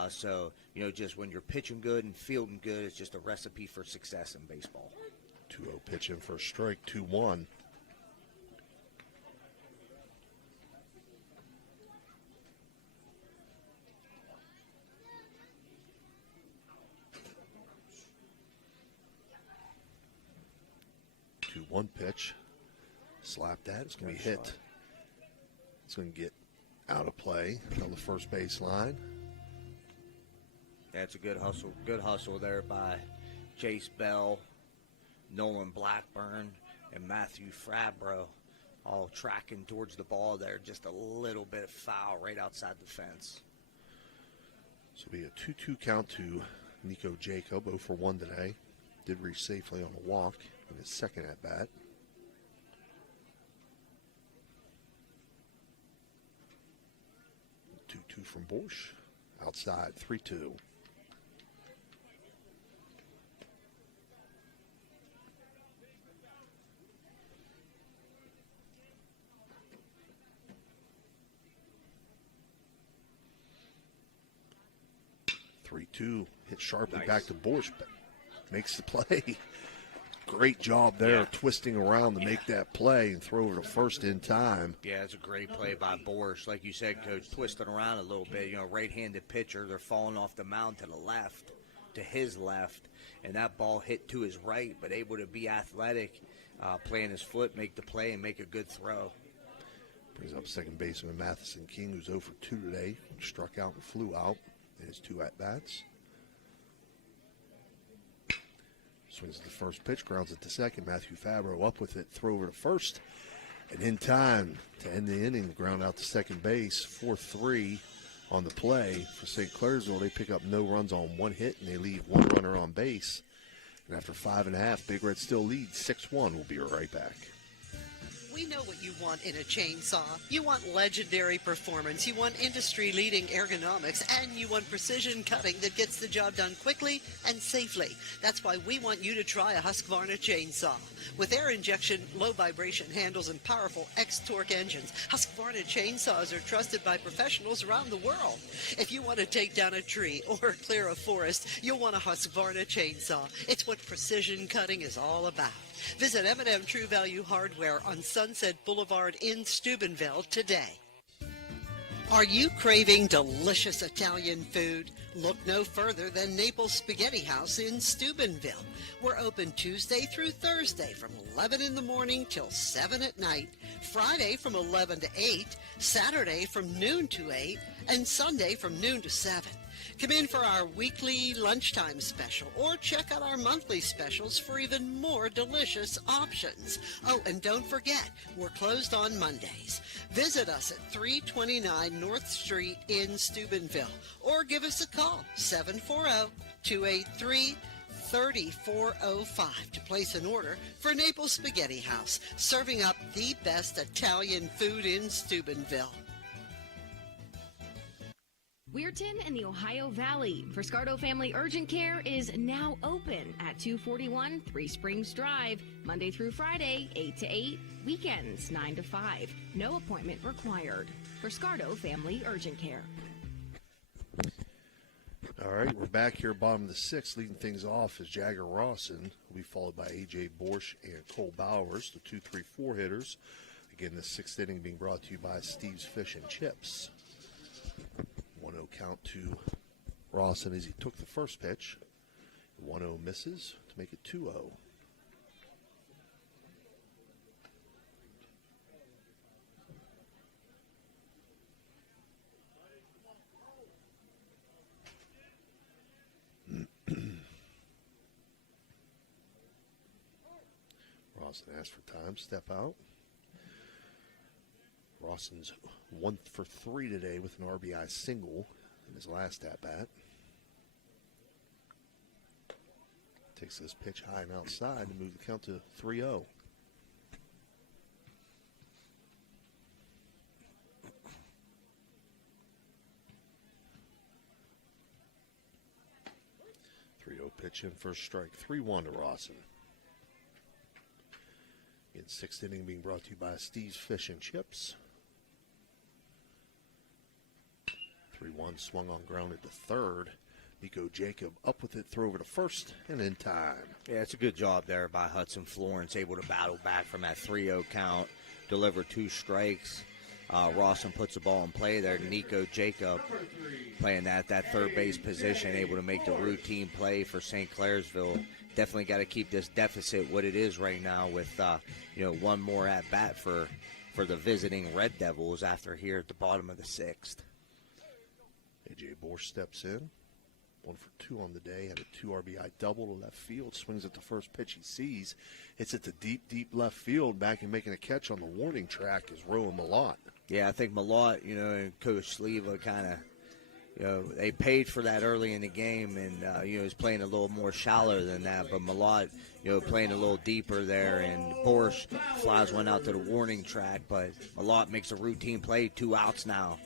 So, just when you're pitching good and fielding good, it's just a recipe for success in baseball. 2-0 pitch in for a strike, 2-1. One pitch, slap that. It's going to be hit. It's going to get out of play on the first base line. That's a good hustle. Good hustle there by Jace Bell, Nolan Blackburn, and Matthew Fabro, all tracking towards the ball there. Just a little bit foul right outside the fence. So it'll be a 2-2 count to Nico Jacob, 0 for 1 today. Did reach safely on a walk in his second at bat. Two from Bosch. Outside, 3-2. Hit sharply back to Bosch, but makes the play. Great job there, twisting around to make that play and throw it to first in time. Yeah, it's a great play by Bosch. Like you said, Coach, twisting around a little bit. Right-handed pitcher. They're falling off the mound to the left, to his left, and that ball hit to his right, but able to be athletic, playing his foot, make the play, and make a good throw. Brings up second baseman Matheson King, who's 0 for 2 today. Struck out and flew out in his 2 at-bats. Swings at the first pitch, grounds it to second. Matthew Fabro up with it, throw over to first. And in time to end the inning, ground out to second base. 4-3 on the play for St. Clairsville. They pick up no runs on 1 hit, and they leave 1 runner on base. And after 5.5, Big Red still leads 6-1. We'll be right back. We know what you want in a chainsaw. You want legendary performance, you want industry-leading ergonomics, and you want precision cutting that gets the job done quickly and safely. That's why we want you to try a Husqvarna chainsaw. With air injection, low vibration handles, and powerful X-Torque engines, Husqvarna chainsaws are trusted by professionals around the world. If you want to take down a tree or clear a forest, you'll want a Husqvarna chainsaw. It's what precision cutting is all about. Visit M&M True Value Hardware on Sunset Boulevard in Steubenville today. Are you craving delicious Italian food? Look no further than Naples Spaghetti House in Steubenville. We're open Tuesday through Thursday from 11 in the morning till 7 at night, Friday from 11 to 8, Saturday from noon to 8, and Sunday from noon to 7. Come in for our weekly lunchtime special or check out our monthly specials for even more delicious options. Oh, and don't forget, we're closed on Mondays. Visit us at 329 North Street in Steubenville or give us a call, 740-283-3405 to place an order for Naples Spaghetti House, serving up the best Italian food in Steubenville. Weirton in the Ohio Valley for Scardo Family Urgent Care is now open at 241 Three Springs Drive, Monday through Friday, 8 to 8, weekends 9 to 5. No appointment required. For Scardo Family Urgent Care. All right, we're back here, bottom of the 6th. Leading things off is Jagger Rawson. Will be followed by A.J. Bosch and Cole Bowers, the 2-3-4 hitters. Again, the 6th inning being brought to you by Steve's Fish and Chips. 1-0 count to Rawson as he took the first pitch. 1-0 misses to make it 2-0. Rawson asked for time, step out. Rawson's 1 for 3 today with an RBI single in his last at-bat. Takes this pitch high and outside to move the count to 3-0. Pitch in first strike. 3-1 to Rawson. In 6th inning being brought to you by Steve's Fish and Chips. 3-1 swung on ground at the third. Nico Jacob up with it, throw over to first, and in time. Yeah, it's a good job there by Hudson Florence, able to battle back from that 3-0 count, deliver 2 strikes. Rawson puts the ball in play there. Nico Jacob playing that third base position, able to make the routine play for St. Clairsville. Definitely got to keep this deficit what it is right now with one more at bat for the visiting Red Devils after here at the bottom of the 6th. A.J. Borsch steps in. 1 for 2 on the day. Had a 2 RBI double to left field. Swings at the first pitch he sees. Hits it to deep, deep left field. Back and making a catch on the warning track is Rowan Malott. Yeah, I think Malott, and Coach Sleva kind of, they paid for that early in the game, and, he's playing a little more shallow than that. But Malott, playing a little deeper there, and Borsch flies one out to the warning track. But Malott makes a routine play. 2 outs now.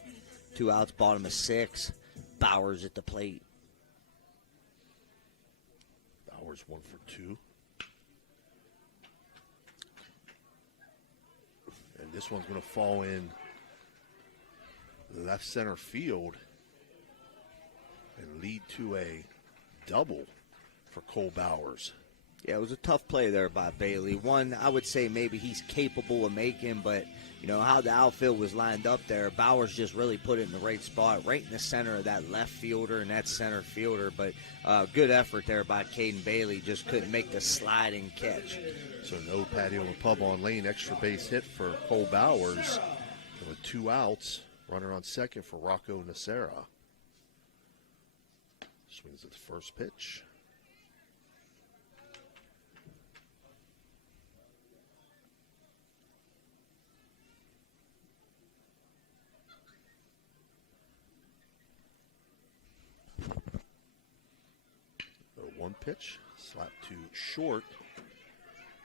2 outs, bottom of 6. Bowers at the plate. Bowers 1 for 2. And this one's going to fall in left center field and lead to a double for Cole Bowers. Yeah, it was a tough play there by Bailey. One, I would say maybe he's capable of making, but, how the outfield was lined up there, Bowers just really put it in the right spot, right in the center of that left fielder and that center fielder. But good effort there by Caden Bailey. Just couldn't make the sliding catch. So no patio and pub on lane. Extra base hit for Cole Bowers. And with 2 outs, runner on second for Rocco Nacera. Swings at the first pitch. One pitch, slap to short.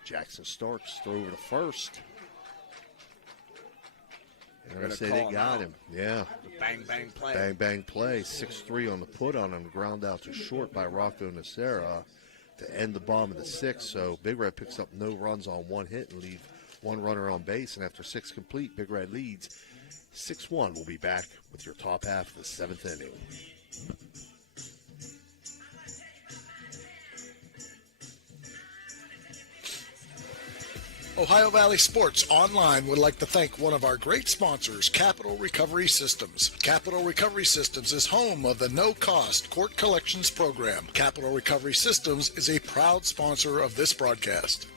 Jackson Starks throw over to first. And they're going to say they got him. Yeah. Bang, bang play. Bang, bang play. 6-3 on the put on him. Ground out to short by Rocco Nacera to end the bottom of the 6th. So Big Red picks up no runs on 1 hit and leave 1 runner on base. And after 6 complete, Big Red leads 6-1. We'll be back with your top half of the 7th inning. Ohio Valley Sports Online would like to thank one of our great sponsors, Capital Recovery Systems. Capital Recovery Systems is home of the no-cost court collections program. Capital Recovery Systems is a proud sponsor of this broadcast.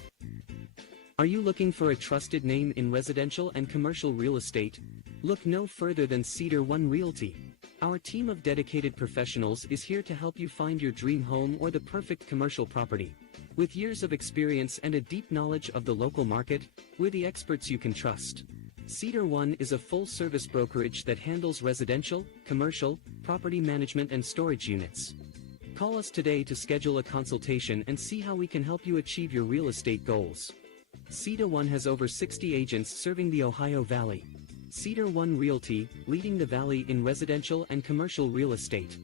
Are you looking for a trusted name in residential and commercial real estate? Look no further than Cedar One Realty. Our team of dedicated professionals is here to help you find your dream home or the perfect commercial property. With years of experience and a deep knowledge of the local market, we're the experts you can trust. Cedar One is a full-service brokerage that handles residential, commercial, property management and storage units. Call us today to schedule a consultation and see how we can help you achieve your real estate goals. Cedar One has over 60 agents serving the Ohio Valley. Cedar One Realty, leading the valley in residential and commercial real estate.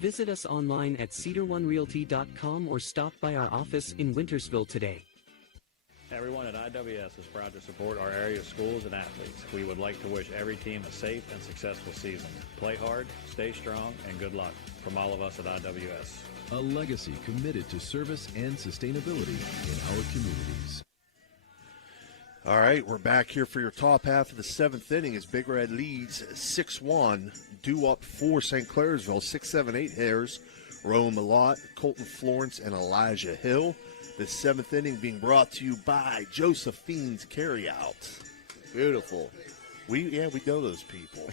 Visit us online at cedaronerealty.com or stop by our office in Wintersville today. Everyone at IWS is proud to support our area schools and athletes. We would like to wish every team a safe and successful season. Play hard, stay strong, and good luck from all of us at IWS. A legacy committed to service and sustainability in our communities. All right, we're back here for your top half of the 7th inning as Big Red leads 6-1. Due up for St. Clairsville, 6, 7, 8 hitters. Rowan Malott, Colton Florence, and Elijah Hill. The 7th inning being brought to you by Josephine's Carryout. Beautiful. We know those people.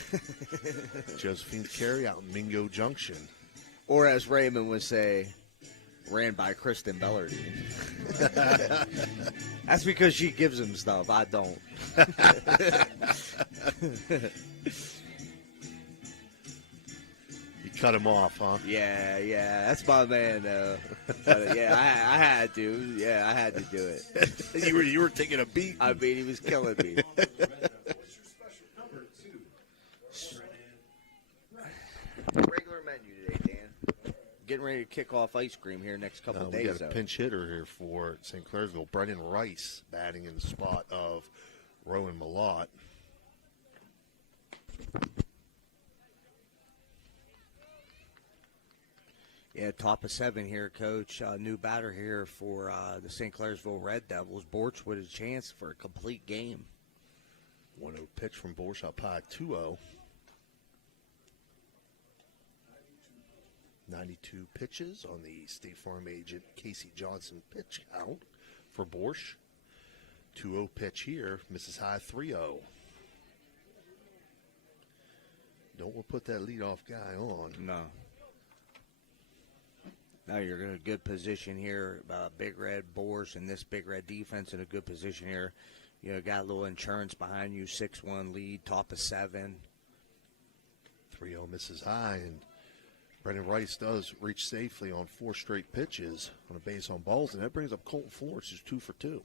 Josephine's Carryout in Mingo Junction. Or as Raymond would say, ran by Kristen Bellardy. That's because she gives him stuff. I don't. You cut him off, huh? Yeah. That's my man, though. But, I had to. Yeah, I had to do it. You were taking a beat. I mean, he was killing me. Regular menu today, Dan. Getting ready to kick off ice cream here next couple of days. We got a pinch hitter here for St. Clairsville. Brendan Rice batting in the spot of Rowan Malott. Yeah, top of 7 here, Coach. New batter here for the St. Clairsville Red Devils. Borch with a chance for a complete game. 1-0 pitch from Borch up high, 2-0. 92 pitches on the State Farm agent Casey Johnson pitch count for Borch. 2-0 pitch here, misses high, 3-0. Don't want to put that leadoff guy on. No. Now you're in a good position here. Big Red Borch and this Big Red defense in a good position here. You know, got a little insurance behind you, 6-1 lead, top of 7. 3-0 misses high, and Brendan Rice does reach safely on 4 straight pitches on a base on balls, and that brings up Colton Florence, who's 2 for 2.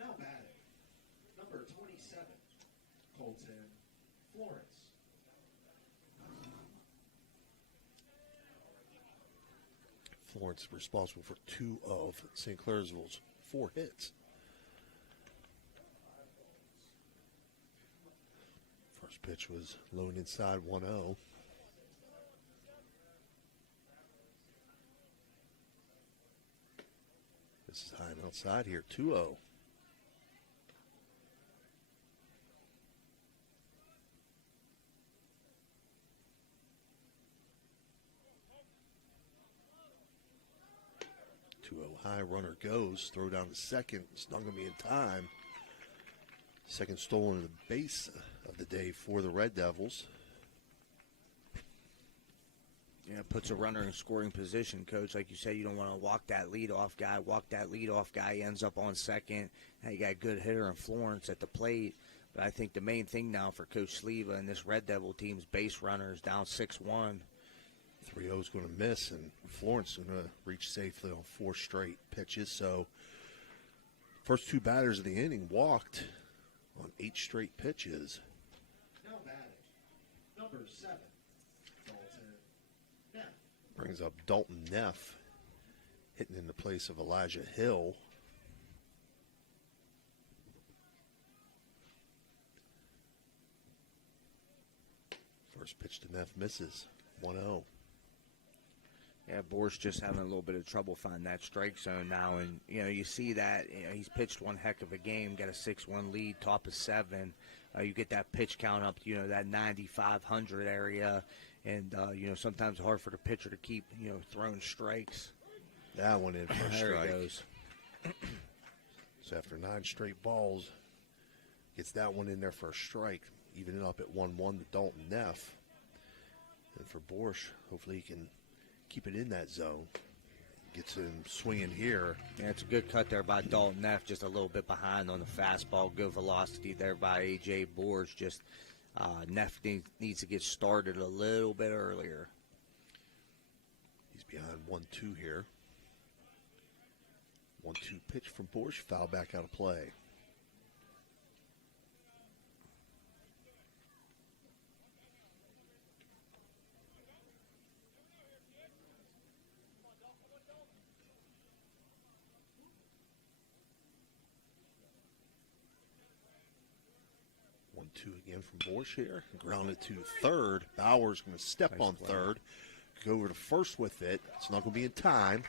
Now batting, number 27, Colton Florence. Florence responsible for 2 of St. Clairsville's 4 hits. First pitch was low and inside, 1-0. This is high and outside here, 2-0. High, runner goes, throw down to second. It's not going to be in time. Second stolen to the base of the day for the Red Devils. Yeah, puts a runner in scoring position, Coach. Like you said, you don't want to walk that leadoff guy. Walk that leadoff guy, ends up on second. Now you got a good hitter in Florence at the plate. But I think the main thing now for Coach Sleva and this Red Devil team's base runners down 6-1. 3-0 is going to miss, and Florence is going to reach safely on 4 straight pitches. So, first 2 batters of the inning walked on 8 straight pitches. Now batting, number 7, Dalton Neff. Brings up Dalton Neff, hitting in the place of Elijah Hill. First pitch to Neff misses, 1-0. Yeah, Borch just having a little bit of trouble finding that strike zone now. And, you know, you see that. You know, he's pitched one heck of a game, got a 6-1 lead, top of 7. You get that pitch count up, you know, that 9,500 area. And, you know, sometimes hard for the pitcher to keep, you know, throwing strikes. That one in for a There strike. it goes. So after 9 straight balls, gets that one in there for a strike, evening up at 1-1 to Dalton Neff. And for Borch, hopefully he can keep it in that zone. Gets him swinging here. Yeah, it's a good cut there by Dalton Neff, just a little bit behind on the fastball. Good velocity there by A.J. Borch. Just Neff needs to get started a little bit earlier. He's behind 1-2 here. 1-2 pitch from Borch, foul back out of play. Two again from Borch here. Grounded to third. Bauer's going to step on third. Go over to first with it. It's not going to be in time.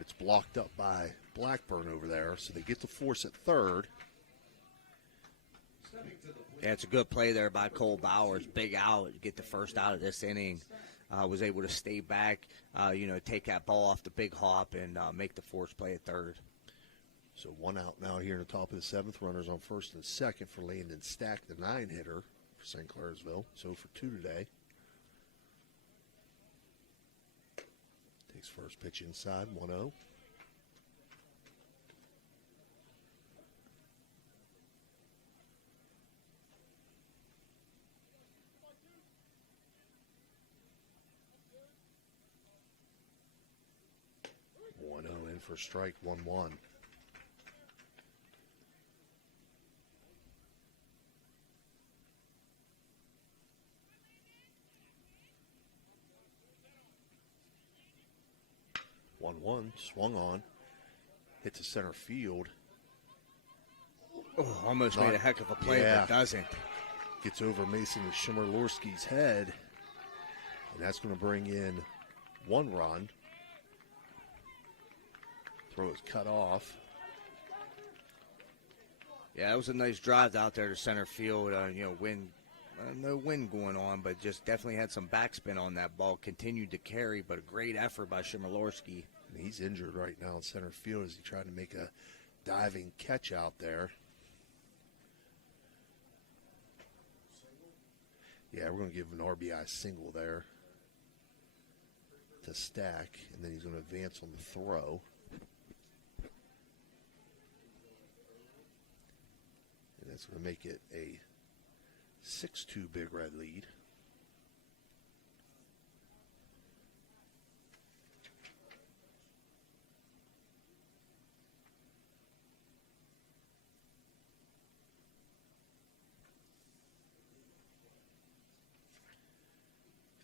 It's blocked up by Blackburn over there, so they get the force at third. Yeah, it's a good play there by Cole Bowers. Big out, get the first out of this inning. Was able to stay back, you know, take that ball off the big hop and make the force play at third. So 1 out now here in the top of the 7th. Runners on first and second for Landon Stack, the 9-hitter for St. Clairsville. So for 2 today. Takes first pitch inside, 1-0. In for strike, 1-1. Swung on, hit to center field. Oh, almost made a heck of a play, yeah. but doesn't. Gets over Mason Shimmerlorski's head, and that's going to bring in 1 run. Throw is cut off. Yeah, it was a nice drive out there to center field. No wind going on, but just definitely had some backspin on that ball. Continued to carry, but a great effort by Shimmerlorski. And he's injured right now in center field as he tried to make a diving catch out there. Yeah, we're going to give him an RBI single there to Stack, and then he's going to advance on the throw. And that's going to make it a 6-2 Big Red lead.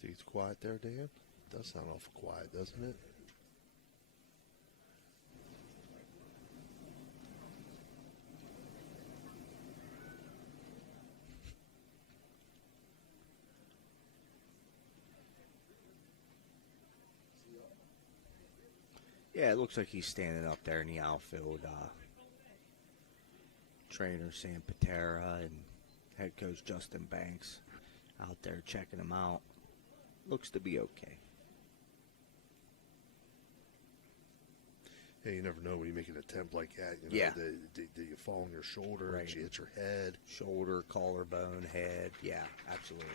Think it's quiet there, Dan? Does sound awful quiet, doesn't it? Yeah, it looks like he's standing up there in the outfield. Trainer Sam Patera and head coach Justin Banks out there checking him out. Looks to be okay. Yeah, you never know when you make an attempt like that. You know, Yeah. Do you fall on your shoulder? Right. Did you hit your head? Shoulder, collarbone, head. Yeah, absolutely.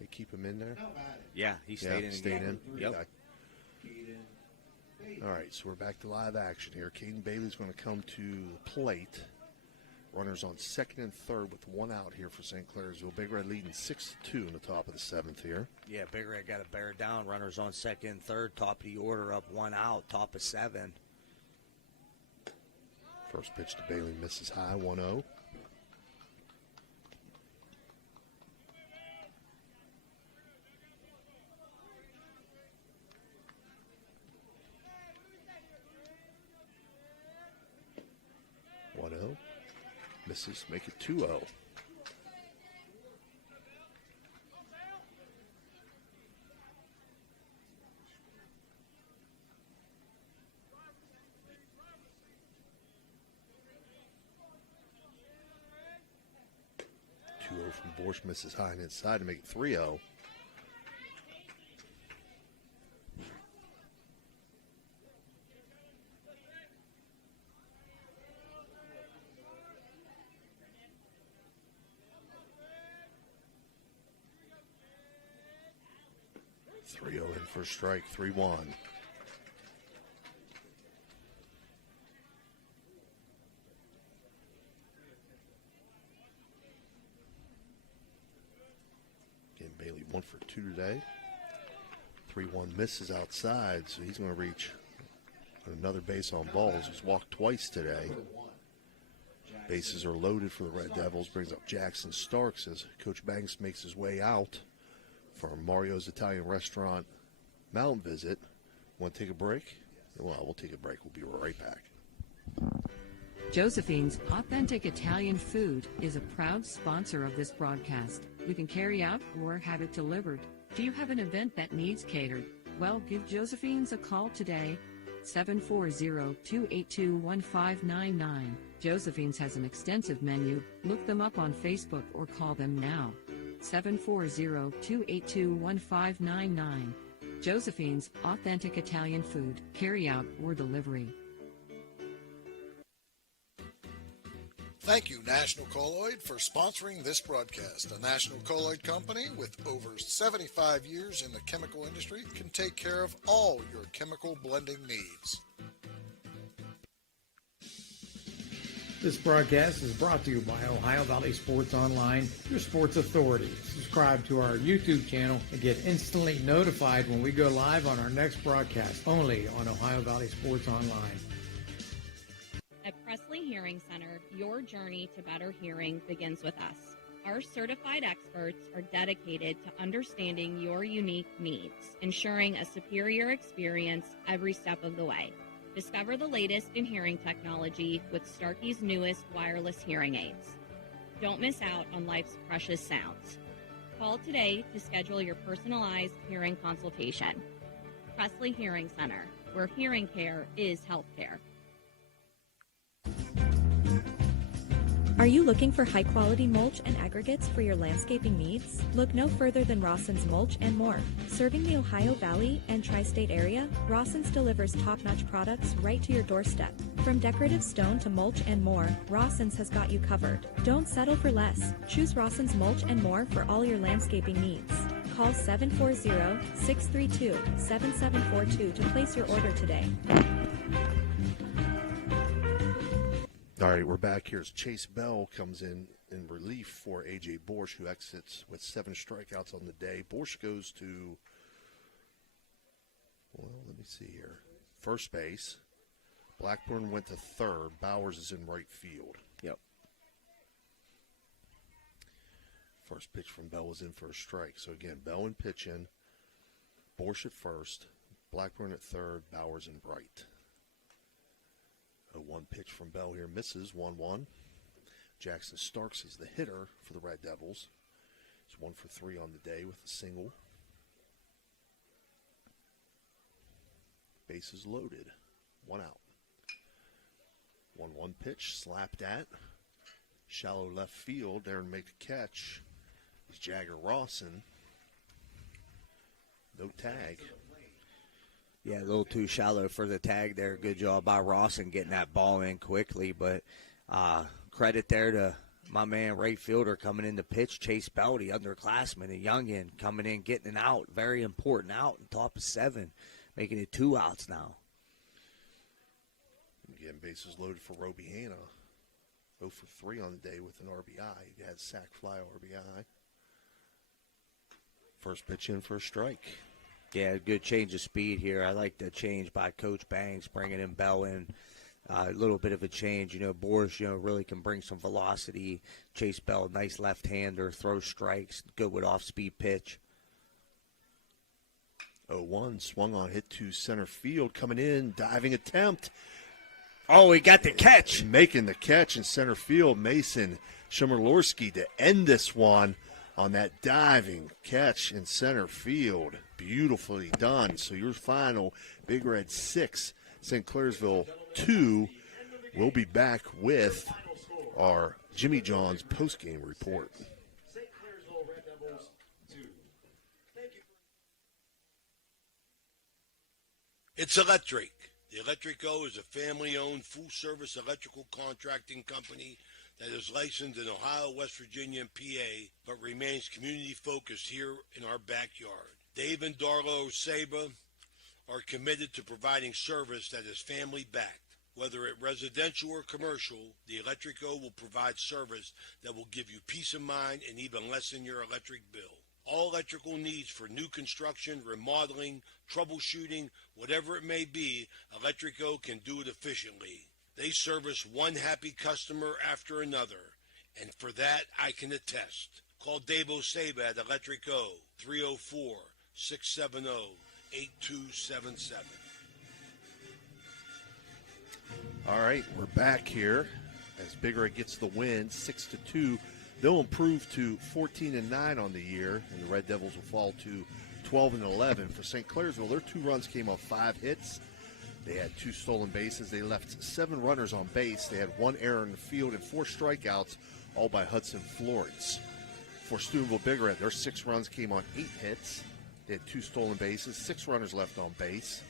They keep him in there? Yeah, he stayed in. Stayed in. Yep. All right, so we're back to live action here. Caden Bailey's going to come to the plate. Runners on second and third with 1 out here for St. Clairsville. Big Red leading 6-2 in the top of the 7th here. Yeah, Big Red got to bear down. Runners on second and third. Top of the order up 1 out. Top of 7. First pitch to Bailey misses high, 1-0. Misses, make it 2-0. From Borsch, misses high and inside to make it 3-0. In for a strike, 3-1. Again, Bailey 1 for 2 today. 3-1 misses outside, so he's going to reach another base on balls. He's walked twice today. Bases are loaded for the Red Devils. Brings up Jackson Starks as Coach Banks makes his way out from Mario's Italian Restaurant mountain visit. Want to take a break? Well, we'll take a break. We'll be right back. Josephine's Authentic Italian Food is a proud sponsor of this broadcast. You can carry out or have it delivered. Do you have an event that needs catered? Well, give Josephine's a call today, 740-282-1599. Josephine's has an extensive menu. Look them up on Facebook or call them now, 740-282-1599. Josephine's Authentic Italian Food, carry out or delivery. Thank you, National Colloid, for sponsoring this broadcast. A National Colloid company with over 75 years in the chemical industry can take care of all your chemical blending needs. This broadcast is brought to you by Ohio Valley Sports Online, your sports authority. Subscribe to our YouTube channel and get instantly notified when we go live on our next broadcast, only on Ohio Valley Sports Online. At Presley Hearing Center, your journey to better hearing begins with us. Our certified experts are dedicated to understanding your unique needs, ensuring a superior experience every step of the way. Discover the latest in hearing technology with Starkey's newest wireless hearing aids. Don't miss out on life's precious sounds. Call today to schedule your personalized hearing consultation. Presley Hearing Center, where hearing care is healthcare. Are you looking for high-quality mulch and aggregates for your landscaping needs? Look no further than Rawson's Mulch and More. Serving the Ohio Valley and tri-state area, Rawson's delivers top-notch products right to your doorstep. From decorative stone to mulch and more, Rawson's has got you covered. Don't settle for less. Choose Rawson's Mulch and More for all your landscaping needs. Call 740-632-7742 to place your order today. All right, we're back here as Chase Bell comes in relief for A.J. Borsch, who exits with 7 strikeouts on the day. Borsch goes to, well, let me see here, first base. Blackburn went to third. Bowers is in right field. Yep. First pitch from Bell was in for a strike. So, again, Bell in pitching, Borsch at first, Blackburn at third, Bowers in right. A 1 pitch from Bell here misses, 1-1. Jackson Starks is the hitter for the Red Devils. He's 1 for 3 on the day with a single. Bases loaded, 1 out. 1-1 pitch, slapped at. Shallow left field, there to make the catch is Jagger Rawson. No tag. Yeah, a little too shallow for the tag there. Good job by Rawson getting that ball in quickly. But credit there to my man, right fielder, coming in to pitch. Chase Bell, the underclassman, a youngin, coming in, getting an out. Very important out in top of 7, making it 2 outs now. Again, bases loaded for Roby Hanna. 0 for 3 on the day with an RBI. He had sac fly RBI. First pitch in for a strike. Yeah, good change of speed here. I like the change by Coach Banks, bringing in Bell in. A little bit of a change. Borsch, really can bring some velocity. Chase Bell, nice left-hander, throws strikes, good with off-speed pitch. 0-1, swung on, hit to center field, coming in, diving attempt. Oh, he got the catch. Making the catch in center field, Mason Chmerlorski to end this one on that diving catch in center field. Beautifully done. So your final, Big Red 6, St. Clairsville 2. We'll be back with our Jimmy John's postgame report. St. Clairsville Red Devils 2. Thank you. It's electric. The Electrico is a family-owned, full-service electrical contracting company that is licensed in Ohio, West Virginia, and PA, but remains community-focused here in our backyard. Dave and Darla Oseba are committed to providing service that is family-backed. Whether it residential or commercial, the Electrico will provide service that will give you peace of mind and even lessen your electric bill. All electrical needs for new construction, remodeling, troubleshooting, whatever it may be, Electrico can do it efficiently. They service one happy customer after another, and for that I can attest. Call Dave Oseba at Electrico, 304-670-8277. All right, we're back here as Big Red gets the win, 6-2. They'll improve to 14-9 on the year, and the Red Devils will fall to 12-11. For St. Clairsville, their 2 runs came off 5 hits. They had 2 stolen bases. They left 7 runners on base. They had 1 error in the field and 4 strikeouts, all by Hudson Florence. For Steubenville Big Red, their 6 runs came on 8 hits. They had 2 stolen bases, 6 runners left on base,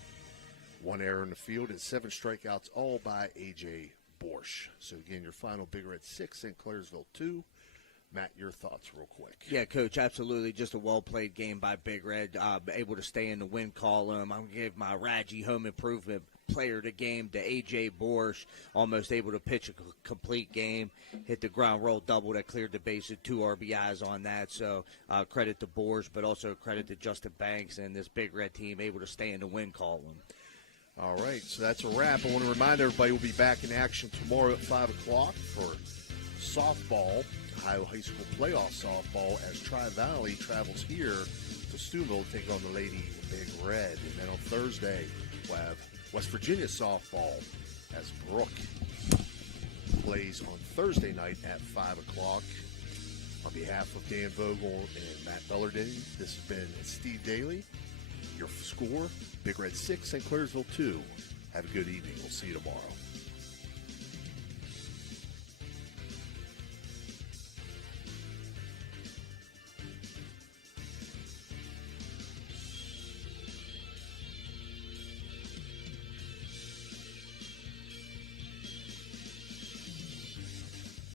1 error in the field, and 7 strikeouts, all by A.J. Borsch. So, again, your final Big Red 6, St. Clairsville 2. Matt, your thoughts real quick. Yeah, Coach, absolutely. Just a well-played game by Big Red. Able to stay in the win column. I'm going to give my Radji home improvement player of the game to A.J. Borsch. Almost able to pitch a complete game. Hit the ground roll double that cleared the bases, 2 RBIs on that. So credit to Borsch, but also credit to Justin Banks and this Big Red team able to stay in the win column. All right, so that's a wrap. I want to remind everybody we'll be back in action tomorrow at 5 o'clock for softball, Ohio High School playoff softball, as Tri-Valley travels here to Steubenville to take on the Lady Big Red. And then on Thursday, we'll have West Virginia softball as Brooke plays on Thursday night at 5 o'clock. On behalf of Dan Vogel and Matt Bellardy, this has been Steve Daly. Your score, Big Red 6 and Clairsville 2. Have a good evening. We'll see you tomorrow.